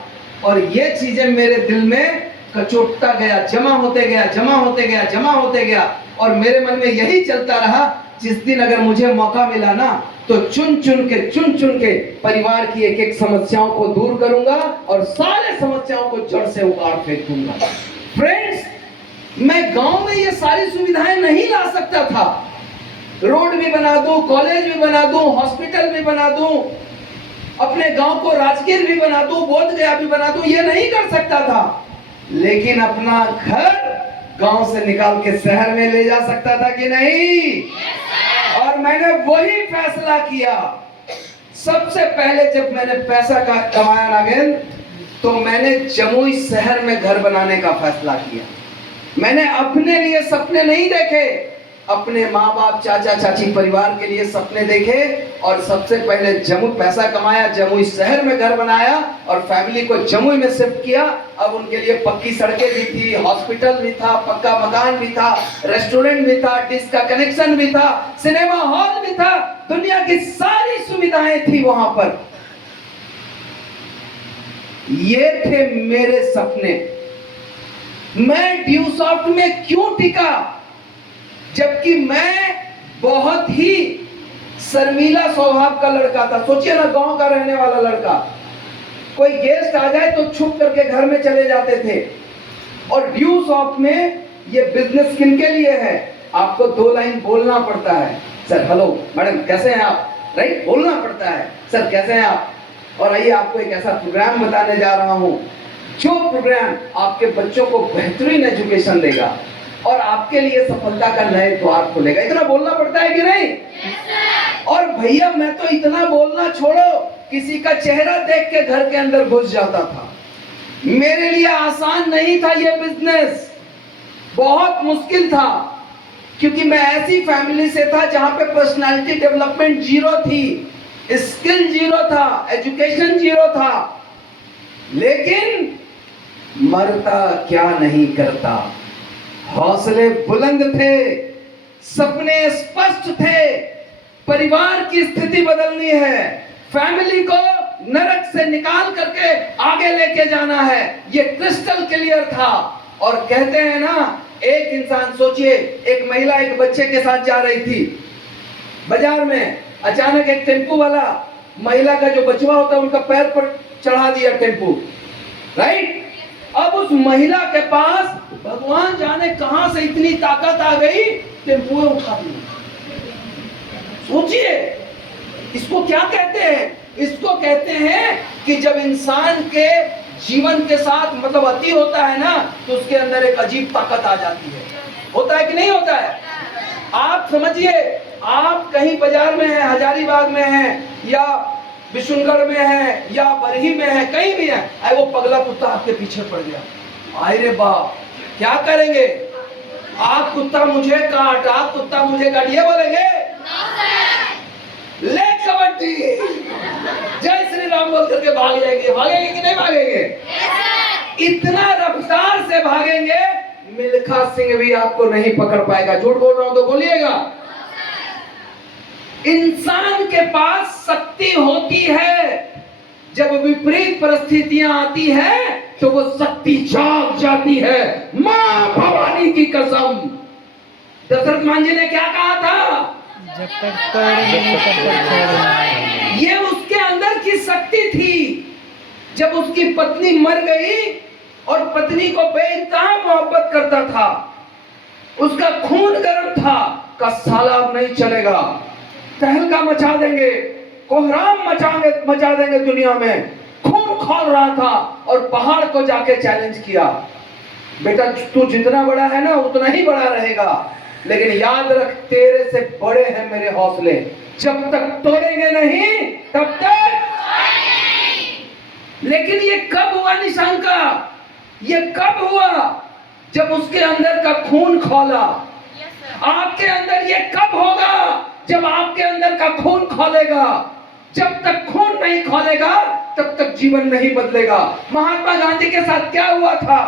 और ये चीजें मेरे दिल में कचोटता गया, जमा होते गया, जमा होते गया, जमा होते गया। और मेरे मन में यही चलता रहा, जिस दिन अगर मुझे मौका मिला ना, तो चुन चुन के परिवार की एक एक समस्याओं को दूर करूंगा और सारे समस्याओं को जड़ से उखाड़ फेंक दूंगा। फ्रेंड्स, मैं गांव में ये सारी सुविधाएं नहीं ला सकता था। रोड भी बना दूं, कॉलेज भी बना दूं, हॉस्पिटल भी बना दूं, अपने गांव को राजगीर भी बना दूं, बोध गया भी बना दूं, ये नहीं कर सकता था। लेकिन अपना घर गांव से निकाल के शहर में ले जा सकता था कि नहीं? और मैंने वही फैसला किया। सबसे पहले जब मैंने पैसा कमाया नागेंद्र, तो मैंने जमुई शहर में घर बनाने का फैसला किया। मैंने अपने लिए सपने नहीं देखे, अपने माँ बाप चाचा चाची परिवार के लिए सपने देखे और सबसे पहले जमुई पैसा कमाया, जमुई शहर में घर बनाया और फैमिली को जमुई में शिफ्ट किया। अब उनके लिए पक्की सड़कें भी थी, हॉस्पिटल भी था, पक्का मकान भी था, रेस्टोरेंट भी था, डिश का कनेक्शन भी था, सिनेमा हॉल भी था, दुनिया की सारी सुविधाएं थी वहां पर। ये थे मेरे सपने। मैं ड्यूसॉफ्ट में क्यों टिका, जबकि मैं बहुत ही शर्मीला स्वभाव का लड़का था। सोचिए ना, गांव का रहने वाला लड़का, कोई गेस्ट आ जाए तो छुप करके घर में चले जाते थे। और ड्यूसॉफ्ट में ये बिजनेस किनके लिए है? आपको 2 लाइन बोलना पड़ता है, सर हेलो मैडम कैसे हैं आप, राइट, बोलना पड़ता है सर कैसे हैं आप। और आइए आपको एक ऐसा प्रोग्राम बताने जा रहा हूं जो प्रोग्राम आपके बच्चों को बेहतरीन एजुकेशन देगा और आपके लिए सफलता का नए द्वार खोलेगा। इतना बोलना पड़ता है कि नहीं? और भैया मैं तो इतना बोलना छोड़ो, किसी का चेहरा देख के घर के अंदर घुस जाता था। मेरे लिए आसान नहीं था ये बिजनेस, बहुत मुश्किल था, क्योंकि मैं ऐसी फैमिली से था जहां पे पर्सनालिटी डेवलपमेंट जीरो थी, स्किल जीरो था, एजुकेशन जीरो था। लेकिन मरता क्या नहीं करता, हौसले बुलंद थे, सपने स्पष्ट थे, परिवार की स्थिति बदलनी है, फैमिली को नरक से निकाल करके आगे लेके जाना है, ये क्रिस्टल क्लियर था। और कहते हैं ना, एक इंसान, सोचिए एक महिला एक बच्चे के साथ जा रही थी बाजार में, अचानक एक टेम्पू वाला महिला का जो बचवा होता है उनका पैर पर चढ़ा दिया टेम्पू, राइट। अब उस महिला के पास भगवान जाने कहां से इतनी ताकत आ गई, टेम्पू उठा दी। सोचिए इसको क्या कहते हैं? इसको कहते हैं कि जब इंसान के जीवन के साथ मतलब अति होता है ना, तो उसके अंदर एक अजीब ताकत आ जाती है। होता है कि नहीं होता है? आप समझिए, आप कहीं बाजार में हैं, हजारीबाग में हैं या बिशुनगढ़ में है या बरही में है, कहीं भी है, अरे वो पगला कुत्ता आपके पीछे पड़ गया, आए रे बाप क्या करेंगे? आप कुत्ता मुझे काट, आप कुत्ता मुझे काट, ये बोलेंगे? ले कबड्डी, जय श्री राम बोल करके भाग जाएंगे। भागेंगे कि नहीं भागेंगे? इतना रफ्तार से भागेंगे, मिल्खा सिंह भी आपको नहीं पकड़ पाएगा। झूठ बोल रहा हूं तो बोलिएगा। इंसान के पास शक्ति होती है, जब विपरीत परिस्थितियां आती है तो वो शक्ति जाग जाती है। मां भवानी की कसम, दशरथ मान जी ने क्या कहा था? जब तक तोड़ेंगे तब तक छोड़ेंगे। ये उसके अंदर की शक्ति थी। जब उसकी पत्नी मर गई और पत्नी को बेइंतहा मोहब्बत करता था, उसका खून गर्म था, का साला अब नहीं चलेगा, तहलका मचा देंगे, कोहराम मचा देंगे दुनिया में। खून खौल रहा था और पहाड़ को जाके चैलेंज किया, बेटा तू जितना बड़ा है ना उतना ही बड़ा रहेगा, लेकिन याद रख तेरे से बड़े हैं मेरे हौसले, जब तक तोड़ेंगे नहीं तब तक। लेकिन ये कब हुआ निशान का? ये कब हुआ? जब उसके अंदर का खून खौला। आपके अंदर ये कब होगा? जब आपके अंदर का खून खोलेगा। जब तक खून नहीं खोलेगा तब तक जीवन नहीं बदलेगा। महात्मा गांधी के साथ क्या हुआ था?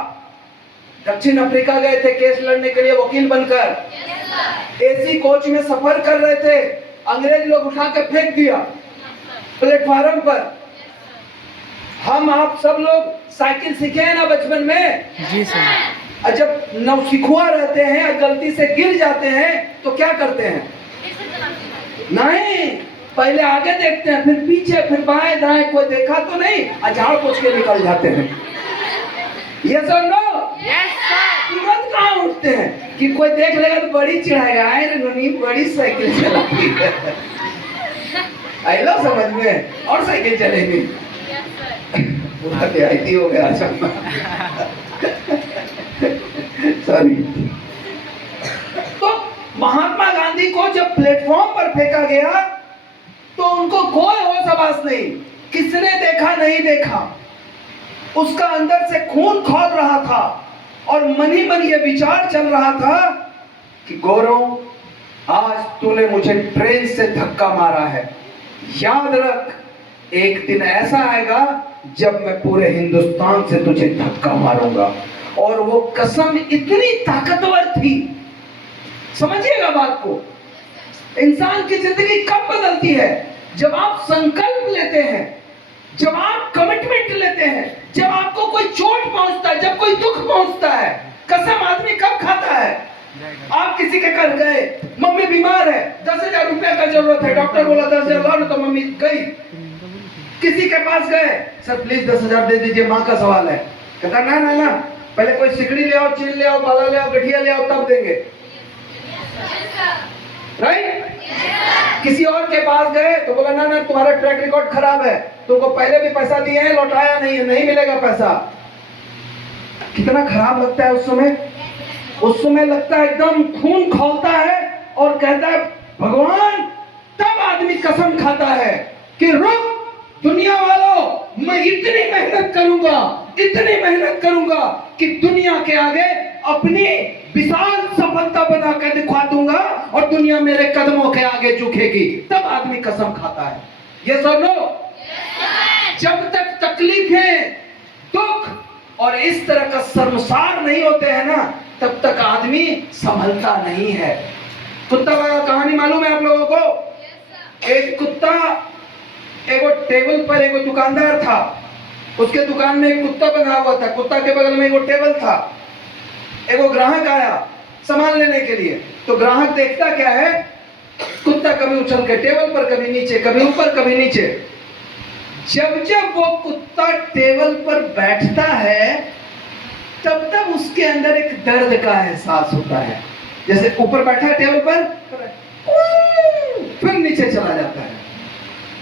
दक्षिण अफ्रीका गए थे केस लड़ने के लिए वकील बनकर, एसी कोच में सफर कर रहे थे, अंग्रेज लोग उठा के फेंक दिया प्लेटफार्म पर। हम आप सब लोग साइकिल सीखे हैं ना बचपन में? जी सर। जब नौसिखुआ रहते हैं, गलती से गिर जाते हैं तो क्या करते हैं? नहीं, पहले आगे देखते हैं, फिर पीछे, फिर बाएं दाएं, कोई देखा तो नहीं, झाड़ पोंछ के निकल जाते हैं। यस और नो? Yes sir. तुरंत कहाँ उठते हैं कि कोई देख लेगा तो बड़ी चिढ़ाएगा, आए रे नुनी बड़ी साइकिल चलाती है। आई लो समझ में, और साइकिल चलेगी। पूरा देहाती हो गया। सॉरी। तो महात्मा गांधी को जब प्लेटफॉर्म पर फेंका गया तो उनको कोई होश आवास नहीं, किसने देखा नहीं देखा, उसका अंदर से खून खौल रहा था और मन ही मन ये विचार चल रहा था कि गौरव, आज तूने मुझे ट्रेन से धक्का मारा है, याद रख एक दिन ऐसा आएगा जब मैं पूरे हिंदुस्तान से तुझे धक्का मारूंगा। और वो कसम इतनी ताकतवर थी, समझिएगा बात को। इंसान की जिंदगी कब बदलती है? जब आप संकल्प लेते हैं, जब आप कमिटमेंट लेते हैं, जब आपको कोई चोट पहुंचता है, जब कोई दुख पहुंचता है। कसम आदमी कब खाता है? आप किसी के घर गए, मम्मी बीमार है, 10,000 रुपया का जरूरत है, डॉक्टर बोला 10,000 लो, तो मम्मी गई। किसी के पास गए, सर प्लीज 10,000 दे दीजिए, माँ का सवाल है। कहता ना ना ना, पहले कोई सिकड़ी ले आओ, चील ले आओ, बाला ले आओ, गठिया ले आओ, तब देंगे। राइट? किसी और के पास गए तो बोला ना ना, तुम्हारा ट्रैक रिकॉर्ड खराब है, तुमको पहले भी पैसा दिए हैं, लौटाया नहीं है, नहीं मिलेगा पैसा। कितना खराब लगता है उस समय। उस समय लगता है एकदम खून खौलता है और कहता है भगवान। तब आदमी कसम खाता है कि रुक दुनिया वालों, मैं इतनी मेहनत करूंगा, इतनी मेहनत करूंगा कि दुनिया के आगे अपनी विशाल सफलता बना कर दिखा दूंगा और दुनिया मेरे कदमों के आगे झुकेगी। तब आदमी कसम खाता है। ये सब लोग जब तक तकलीफें, दुख और इस तरह का शर्मसार नहीं होते हैं ना, तब तक आदमी संभलता नहीं है। कुत्ता वाला कहानी मालूम है आप लोगों को? एक कुत्ता, एगो टेबल पर एगो दुकानदार था, उसके दुकान में एक कुत्ता बना हुआ था, कुत्ता के बगल में एगो टेबल था। एगो ग्राहक आया सामान लेने के लिए, तो ग्राहक देखता क्या है, कुत्ता कभी उछल के टेबल पर, कभी नीचे, कभी ऊपर, कभी नीचे। जब जब वो कुत्ता टेबल पर बैठता है, तब तब उसके अंदर एक दर्द का एहसास होता है। जैसे ऊपर बैठा है टेबल पर, फिर नीचे चला जाता है,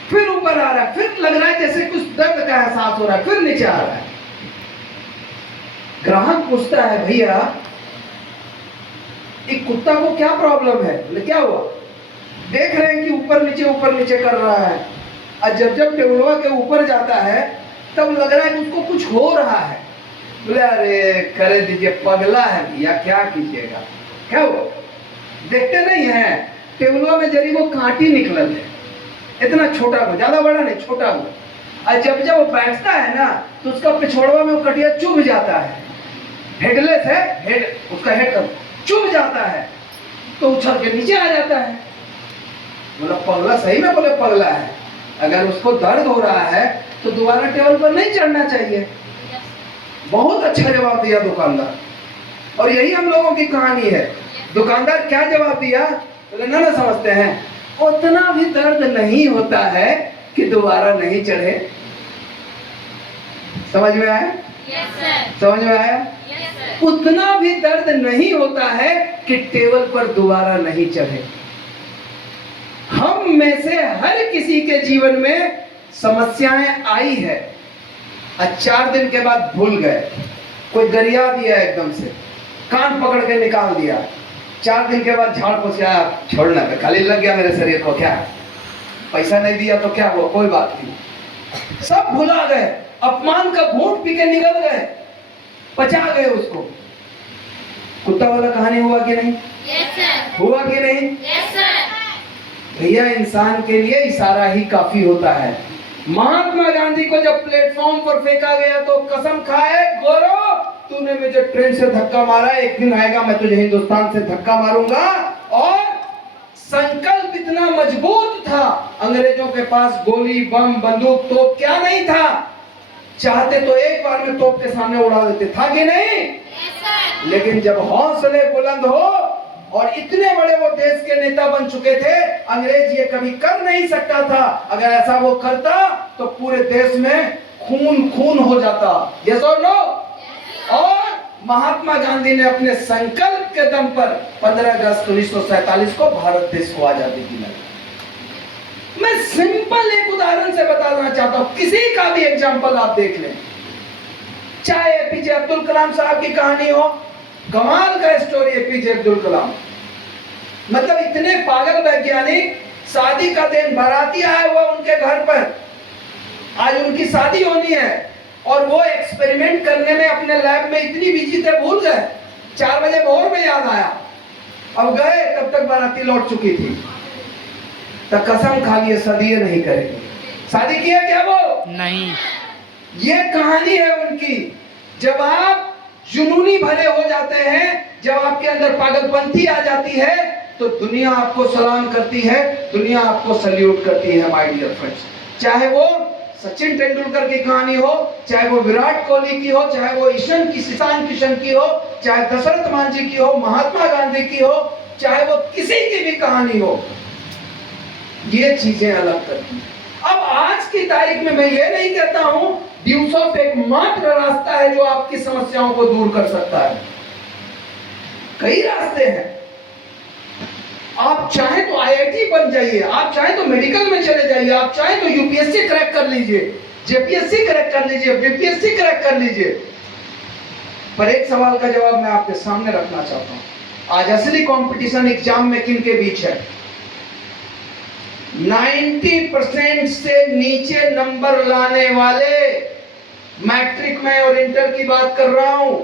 फिर ऊपर आ रहा है, फिर लग रहा है जैसे कुछ दर्द का एहसास हो रहा है, फिर नीचे आ रहा है। ग्राहक पूछता है भैया एक कुत्ता को क्या प्रॉब्लम है? बोले क्या हुआ? देख रहे हैं कि ऊपर नीचे कर रहा है, और जब जब टेबलवा के ऊपर जाता है तब लग रहा है कि उसको कुछ हो रहा है। बोले अरे करे दीजिए, पगला है भैया, क्या कीजिएगा। क्या हुआ? देखते नहीं है टेबलवा में जरी वो कांटी निकलल है, इतना छोटा को, ज्यादा बड़ा नहीं, छोटा को। और जब जब वो बैठता है ना, तो उसका पिछोड़वा में वो कटिया चुभ जाता है। हेडलेस है, हेड उसका हेड का चुभ जाता है, तो उछल के नीचे आ जाता है। बोला पगला, सही में बोले पगला है। अगर उसको दर्द हो रहा है तो दोबारा टेबल पर नहीं चढ़ना चाहिए। बहुत अच्छा जवाब दिया दुकानदार। और यही हम लोगों की कहानी है। दुकानदार क्या जवाब दिया? बोले ना समझते हैं, उतना भी दर्द नहीं होता है कि दोबारा नहीं चढ़े। समझ में आया? समझ में आया? उतना भी दर्द नहीं होता है कि टेबल पर दोबारा नहीं चढ़े। हम में से हर किसी के जीवन में समस्याएं आई है, और 4 दिन के बाद भूल गए। कोई गरिया दिया एकदम से, कान पकड़ के निकाल दिया, 4 दिन के बाद झाड़ पोछ आया, छोड़ना पे खाली लग गया मेरे शरीर को, क्या पैसा नहीं दिया तो क्या हुआ, कोई बात नहीं। सब भुला गए, अपमान का घूंट पी के निकल गए, पचा गए उसको। कुत्ता वाला कहानी हुआ कि नहीं? हुआ कि नहीं? भैया इंसान के लिए इशारा ही काफी होता है। महात्मा गांधी को जब प्लेटफॉर्म पर फेंका गया तो कसम खाए, गौरव तूने मुझे ट्रेन से धक्का मारा, एक दिन आएगा मैं तुझे हिंदुस्तान से धक्का मारूंगा। और संकल्प इतना मजबूत था, अंग्रेजों के पास गोली, बम, बंदूक, तोप क्या नहीं था। चाहते तो एक बार में तोप के सामने उड़ा देते, था कि नहीं? लेकिन जब हौसले बुलंद हो और इतने बड़े वो देश के नेता बन चुके थे, अंग्रेज ये कभी कर नहीं सकता था। अगर ऐसा वो करता तो पूरे देश में खून खून हो जाता। यस और नो? और महात्मा गांधी ने अपने संकल्प के दम पर 15 अगस्त 1947 को भारत देश को आजादी दिलाई। मैं सिंपल एक उदाहरण से बताना चाहता हूं, किसी का भी एग्जाम्पल आप देख लें, चाहे एपीजे अब्दुल कलाम साहब की कहानी हो, कमाल का स्टोरी एपीजे अब्दुल कलाम। मतलब इतने पागल वैज्ञानिक, शादी का दिन, बाराती आया हुआ उनके घर पर, आज उनकी शादी होनी है और वो एक्सपेरिमेंट करने में अपने लैब में इतनी बिजी थे, भूल गए। 4 बजे भोर में याद आया, अब गए, तब तक बाराती लौट चुकी थी। तो कसम खा लिए शादी नहीं करेगी। शादी किया क्या वो? नहीं। ये कहानी है उनकी। जब आप जुनूनी भरे हो जाते हैं, जब आपके अंदर पागलपंती आ जाती है, तो दुनिया आपको सलाम करती है, दुनिया आपको सल्यूट करती है माय डियर फ्रेंड्स। चाहे वो सचिन तेंदुलकर की कहानी हो, चाहे वो विराट कोहली की हो, चाहे वो ईशान किशन की हो, चाहे दशरथ मांझी की हो, महात्मा गांधी की हो, चाहे वो किसी की भी कहानी हो, ये चीजें अलग करती हैं। अब आज की तारीख में मैं ये नहीं कहता हूं ड्यूसॉफ्ट एकमात्र रास्ता है जो आपकी समस्याओं को दूर कर सकता है। कई रास्ते हैं। आप चाहे तो आईआईटी बन जाइए, आप चाहे तो मेडिकल में चले जाइए, आप चाहे तो यूपीएससी क्रैक कर लीजिए, जेपीएससी क्रैक कर लीजिए, बीपीएससी क्रैक कर लीजिए। पर एक सवाल का जवाब मैं आपके सामने रखना चाहता हूं। आज असली कंपटीशन एग्जाम में किन के बीच है? 90% से नीचे नंबर लाने वाले, मैट्रिक में और इंटर की बात कर रहा हूं,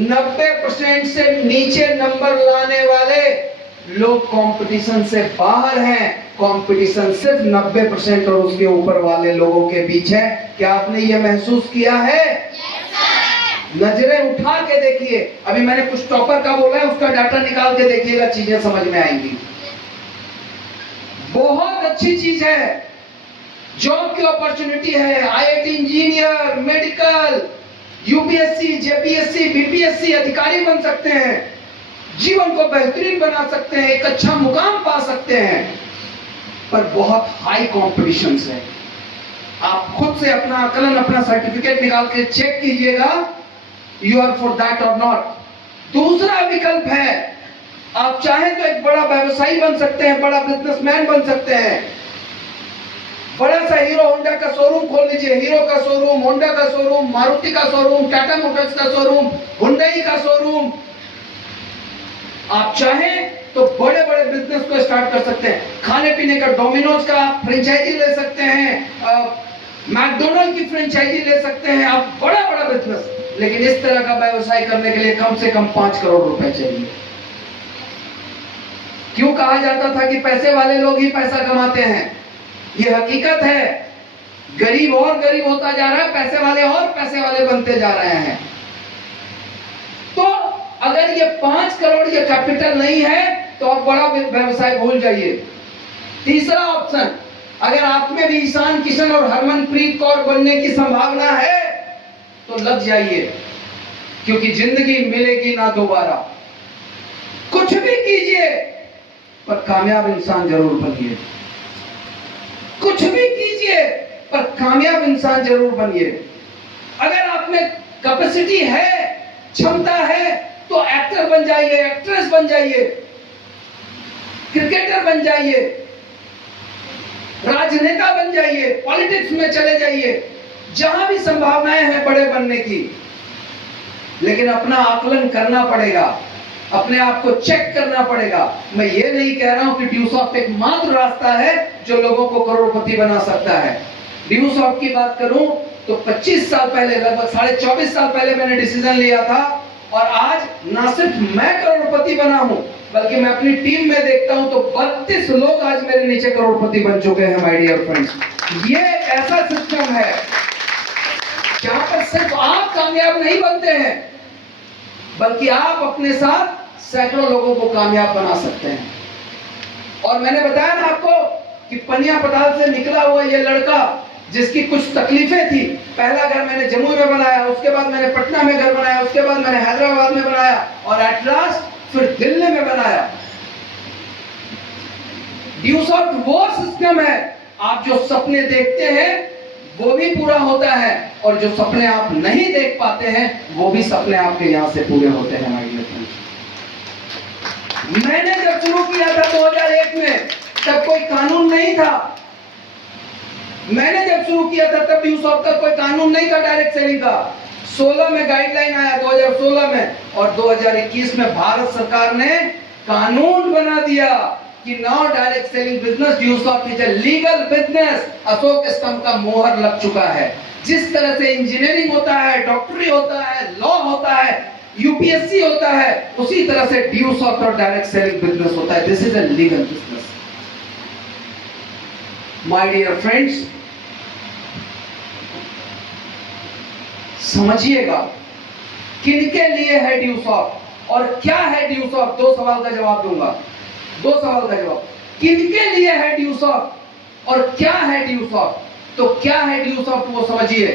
90% से नीचे नंबर लाने वाले लोग कंपटीशन से बाहर हैं। कंपटीशन सिर्फ 90% और उसके ऊपर वाले लोगों के बीच है। क्या आपने ये महसूस किया है? नजरें उठा के देखिए। अभी मैंने कुछ टॉपर का बोला है, उसका डाटा निकाल के देखिएगा, चीजें समझ में आएंगी। बहुत अच्छी चीज है, जॉब की अपॉर्चुनिटी है। IIT engineer, medical, UPSC, JPSC, BPSC अधिकारी बन सकते हैं, जीवन को बेहतरीन बना सकते हैं, एक अच्छा मुकाम पा सकते हैं। पर बहुत हाई कॉम्पिटिशन है। आप खुद से अपना आकलन, अपना सर्टिफिकेट निकाल के चेक कीजिएगा, यू आर फॉर दैट और नॉट। दूसरा विकल्प है, आप चाहें तो एक बड़ा व्यवसायी बन सकते हैं, बड़ा बिजनेसमैन बन सकते हैं। बड़ा सा हीरो होंडा का शोरूम खोल लीजिए, हीरो का शोरूम, होंडा का शोरूम, मारुति का शोरूम, टाटा मोटर्स का शोरूम, हुंडई का शोरूम। आप चाहें तो बड़े बड़े बिजनेस को स्टार्ट कर सकते हैं। खाने पीने का डोमिनोज का फ्रेंचाइजी ले सकते हैं, मैकडोनल्ड की फ्रेंचाइजी ले सकते हैं, आप बड़ा बड़ा बिजनेस। लेकिन इस तरह का व्यवसाय करने के लिए कम से कम 5 करोड़ रुपए चाहिए। क्यों कहा जाता था कि पैसे वाले लोग ही पैसा कमाते हैं? ये हकीकत है। गरीब और गरीब होता जा रहा है, पैसे वाले और पैसे वाले बनते जा रहे हैं। तो अगर ये 5 करोड़ ये कैपिटल नहीं है तो आप बड़ा व्यवसाय भूल जाइए। तीसरा ऑप्शन, अगर आप में भी ईशान किशन और हरमनप्रीत कौर बनने की संभावना है तो लग जाइए, क्योंकि जिंदगी मिलेगी ना दोबारा। कुछ भी कीजिए पर कामयाब इंसान जरूर बनिए। कुछ भी कीजिए पर कामयाब इंसान जरूर बनिए। अगर आप में कैपेसिटी है, क्षमता है, तो एक्टर बन जाइए, एक्ट्रेस बन जाइए, क्रिकेटर बन जाइए, राजनेता बन जाइए, पॉलिटिक्स में चले जाइए। जहां भी संभावनाएं हैं बड़े बनने की, लेकिन अपना आकलन करना पड़ेगा, अपने आप को चेक करना पड़ेगा। मैं ये नहीं कह रहा हूं कि ड्यूसॉफ्ट एक मात्र रास्ता है जो लोगों को करोड़पति बना सकता है। ड्यूसॉफ्ट की बात करूं तो 25 साल पहले, लगभग 24.5 साल पहले मैंने डिसीजन लिया था, और आज ना सिर्फ मैं करोड़पति बना हूं, बल्कि मैं अपनी टीम में देखता हूं तो 32 लोग आज मेरे नीचे करोड़पति बन चुके हैं माय डियर फ्रेंड्स। ये ऐसा सिस्टम है जहां पर सिर्फ आप कामयाब नहीं बनते हैं, बल्कि आप अपने साथ सैकड़ों लोगों को कामयाब बना सकते हैं। और मैंने बताया ना आपको कि पनिया पताल से निकला हुआ ये लड़का जिसकी कुछ तकलीफें थी, पहला घर मैंने जम्मू में बनाया, उसके बाद मैंने पटना में घर बनाया, उसके बाद मैंने हैदराबाद में बनाया, और एट लास्ट फिर दिल्ली में बनाया। ड्यूसॉफ्ट वो सिस्टम है, आप जो सपने देखते हैं वो भी पूरा होता है, और जो सपने आप नहीं देख पाते हैं वो भी सपने आपके यहां से पूरे होते हैं माय डियर फ्रेंड्स। मैंने जब शुरू किया था 2001 में, तब कोई कानून नहीं था। मैंने जब शुरू किया था तब ड्यूसॉफ्ट का कोई कानून नहीं था डायरेक्ट सेलिंग का। 16 में गाइडलाइन आया, 2016 में, और 2021 में भारत सरकार ने कानून बना दिया। कि नाउ डायरेक्ट सेलिंग बिजनेस ड्यूसॉफ्ट is a legal business. Ashok स्तंभ का मोहर लग चुका है। जिस तरह से इंजीनियरिंग होता है, डॉक्टरी होता है, लॉ होता है, यूपीएससी होता है, उसी तरह से ड्यूसॉफ्ट और डायरेक्ट सेलिंग बिजनेस होता है। This is a legal business. My dear friends, समझिएगा किनके लिए है ड्यूसॉफ्ट और क्या है ड्यूसॉफ्ट। दो सवाल का जवाब दूंगा, दो सवाल का जवाब। किनके लिए है ड्यूसॉफ्ट और क्या है ड्यूसॉफ्ट। तो क्या है ड्यूसॉफ्ट वो समझिए।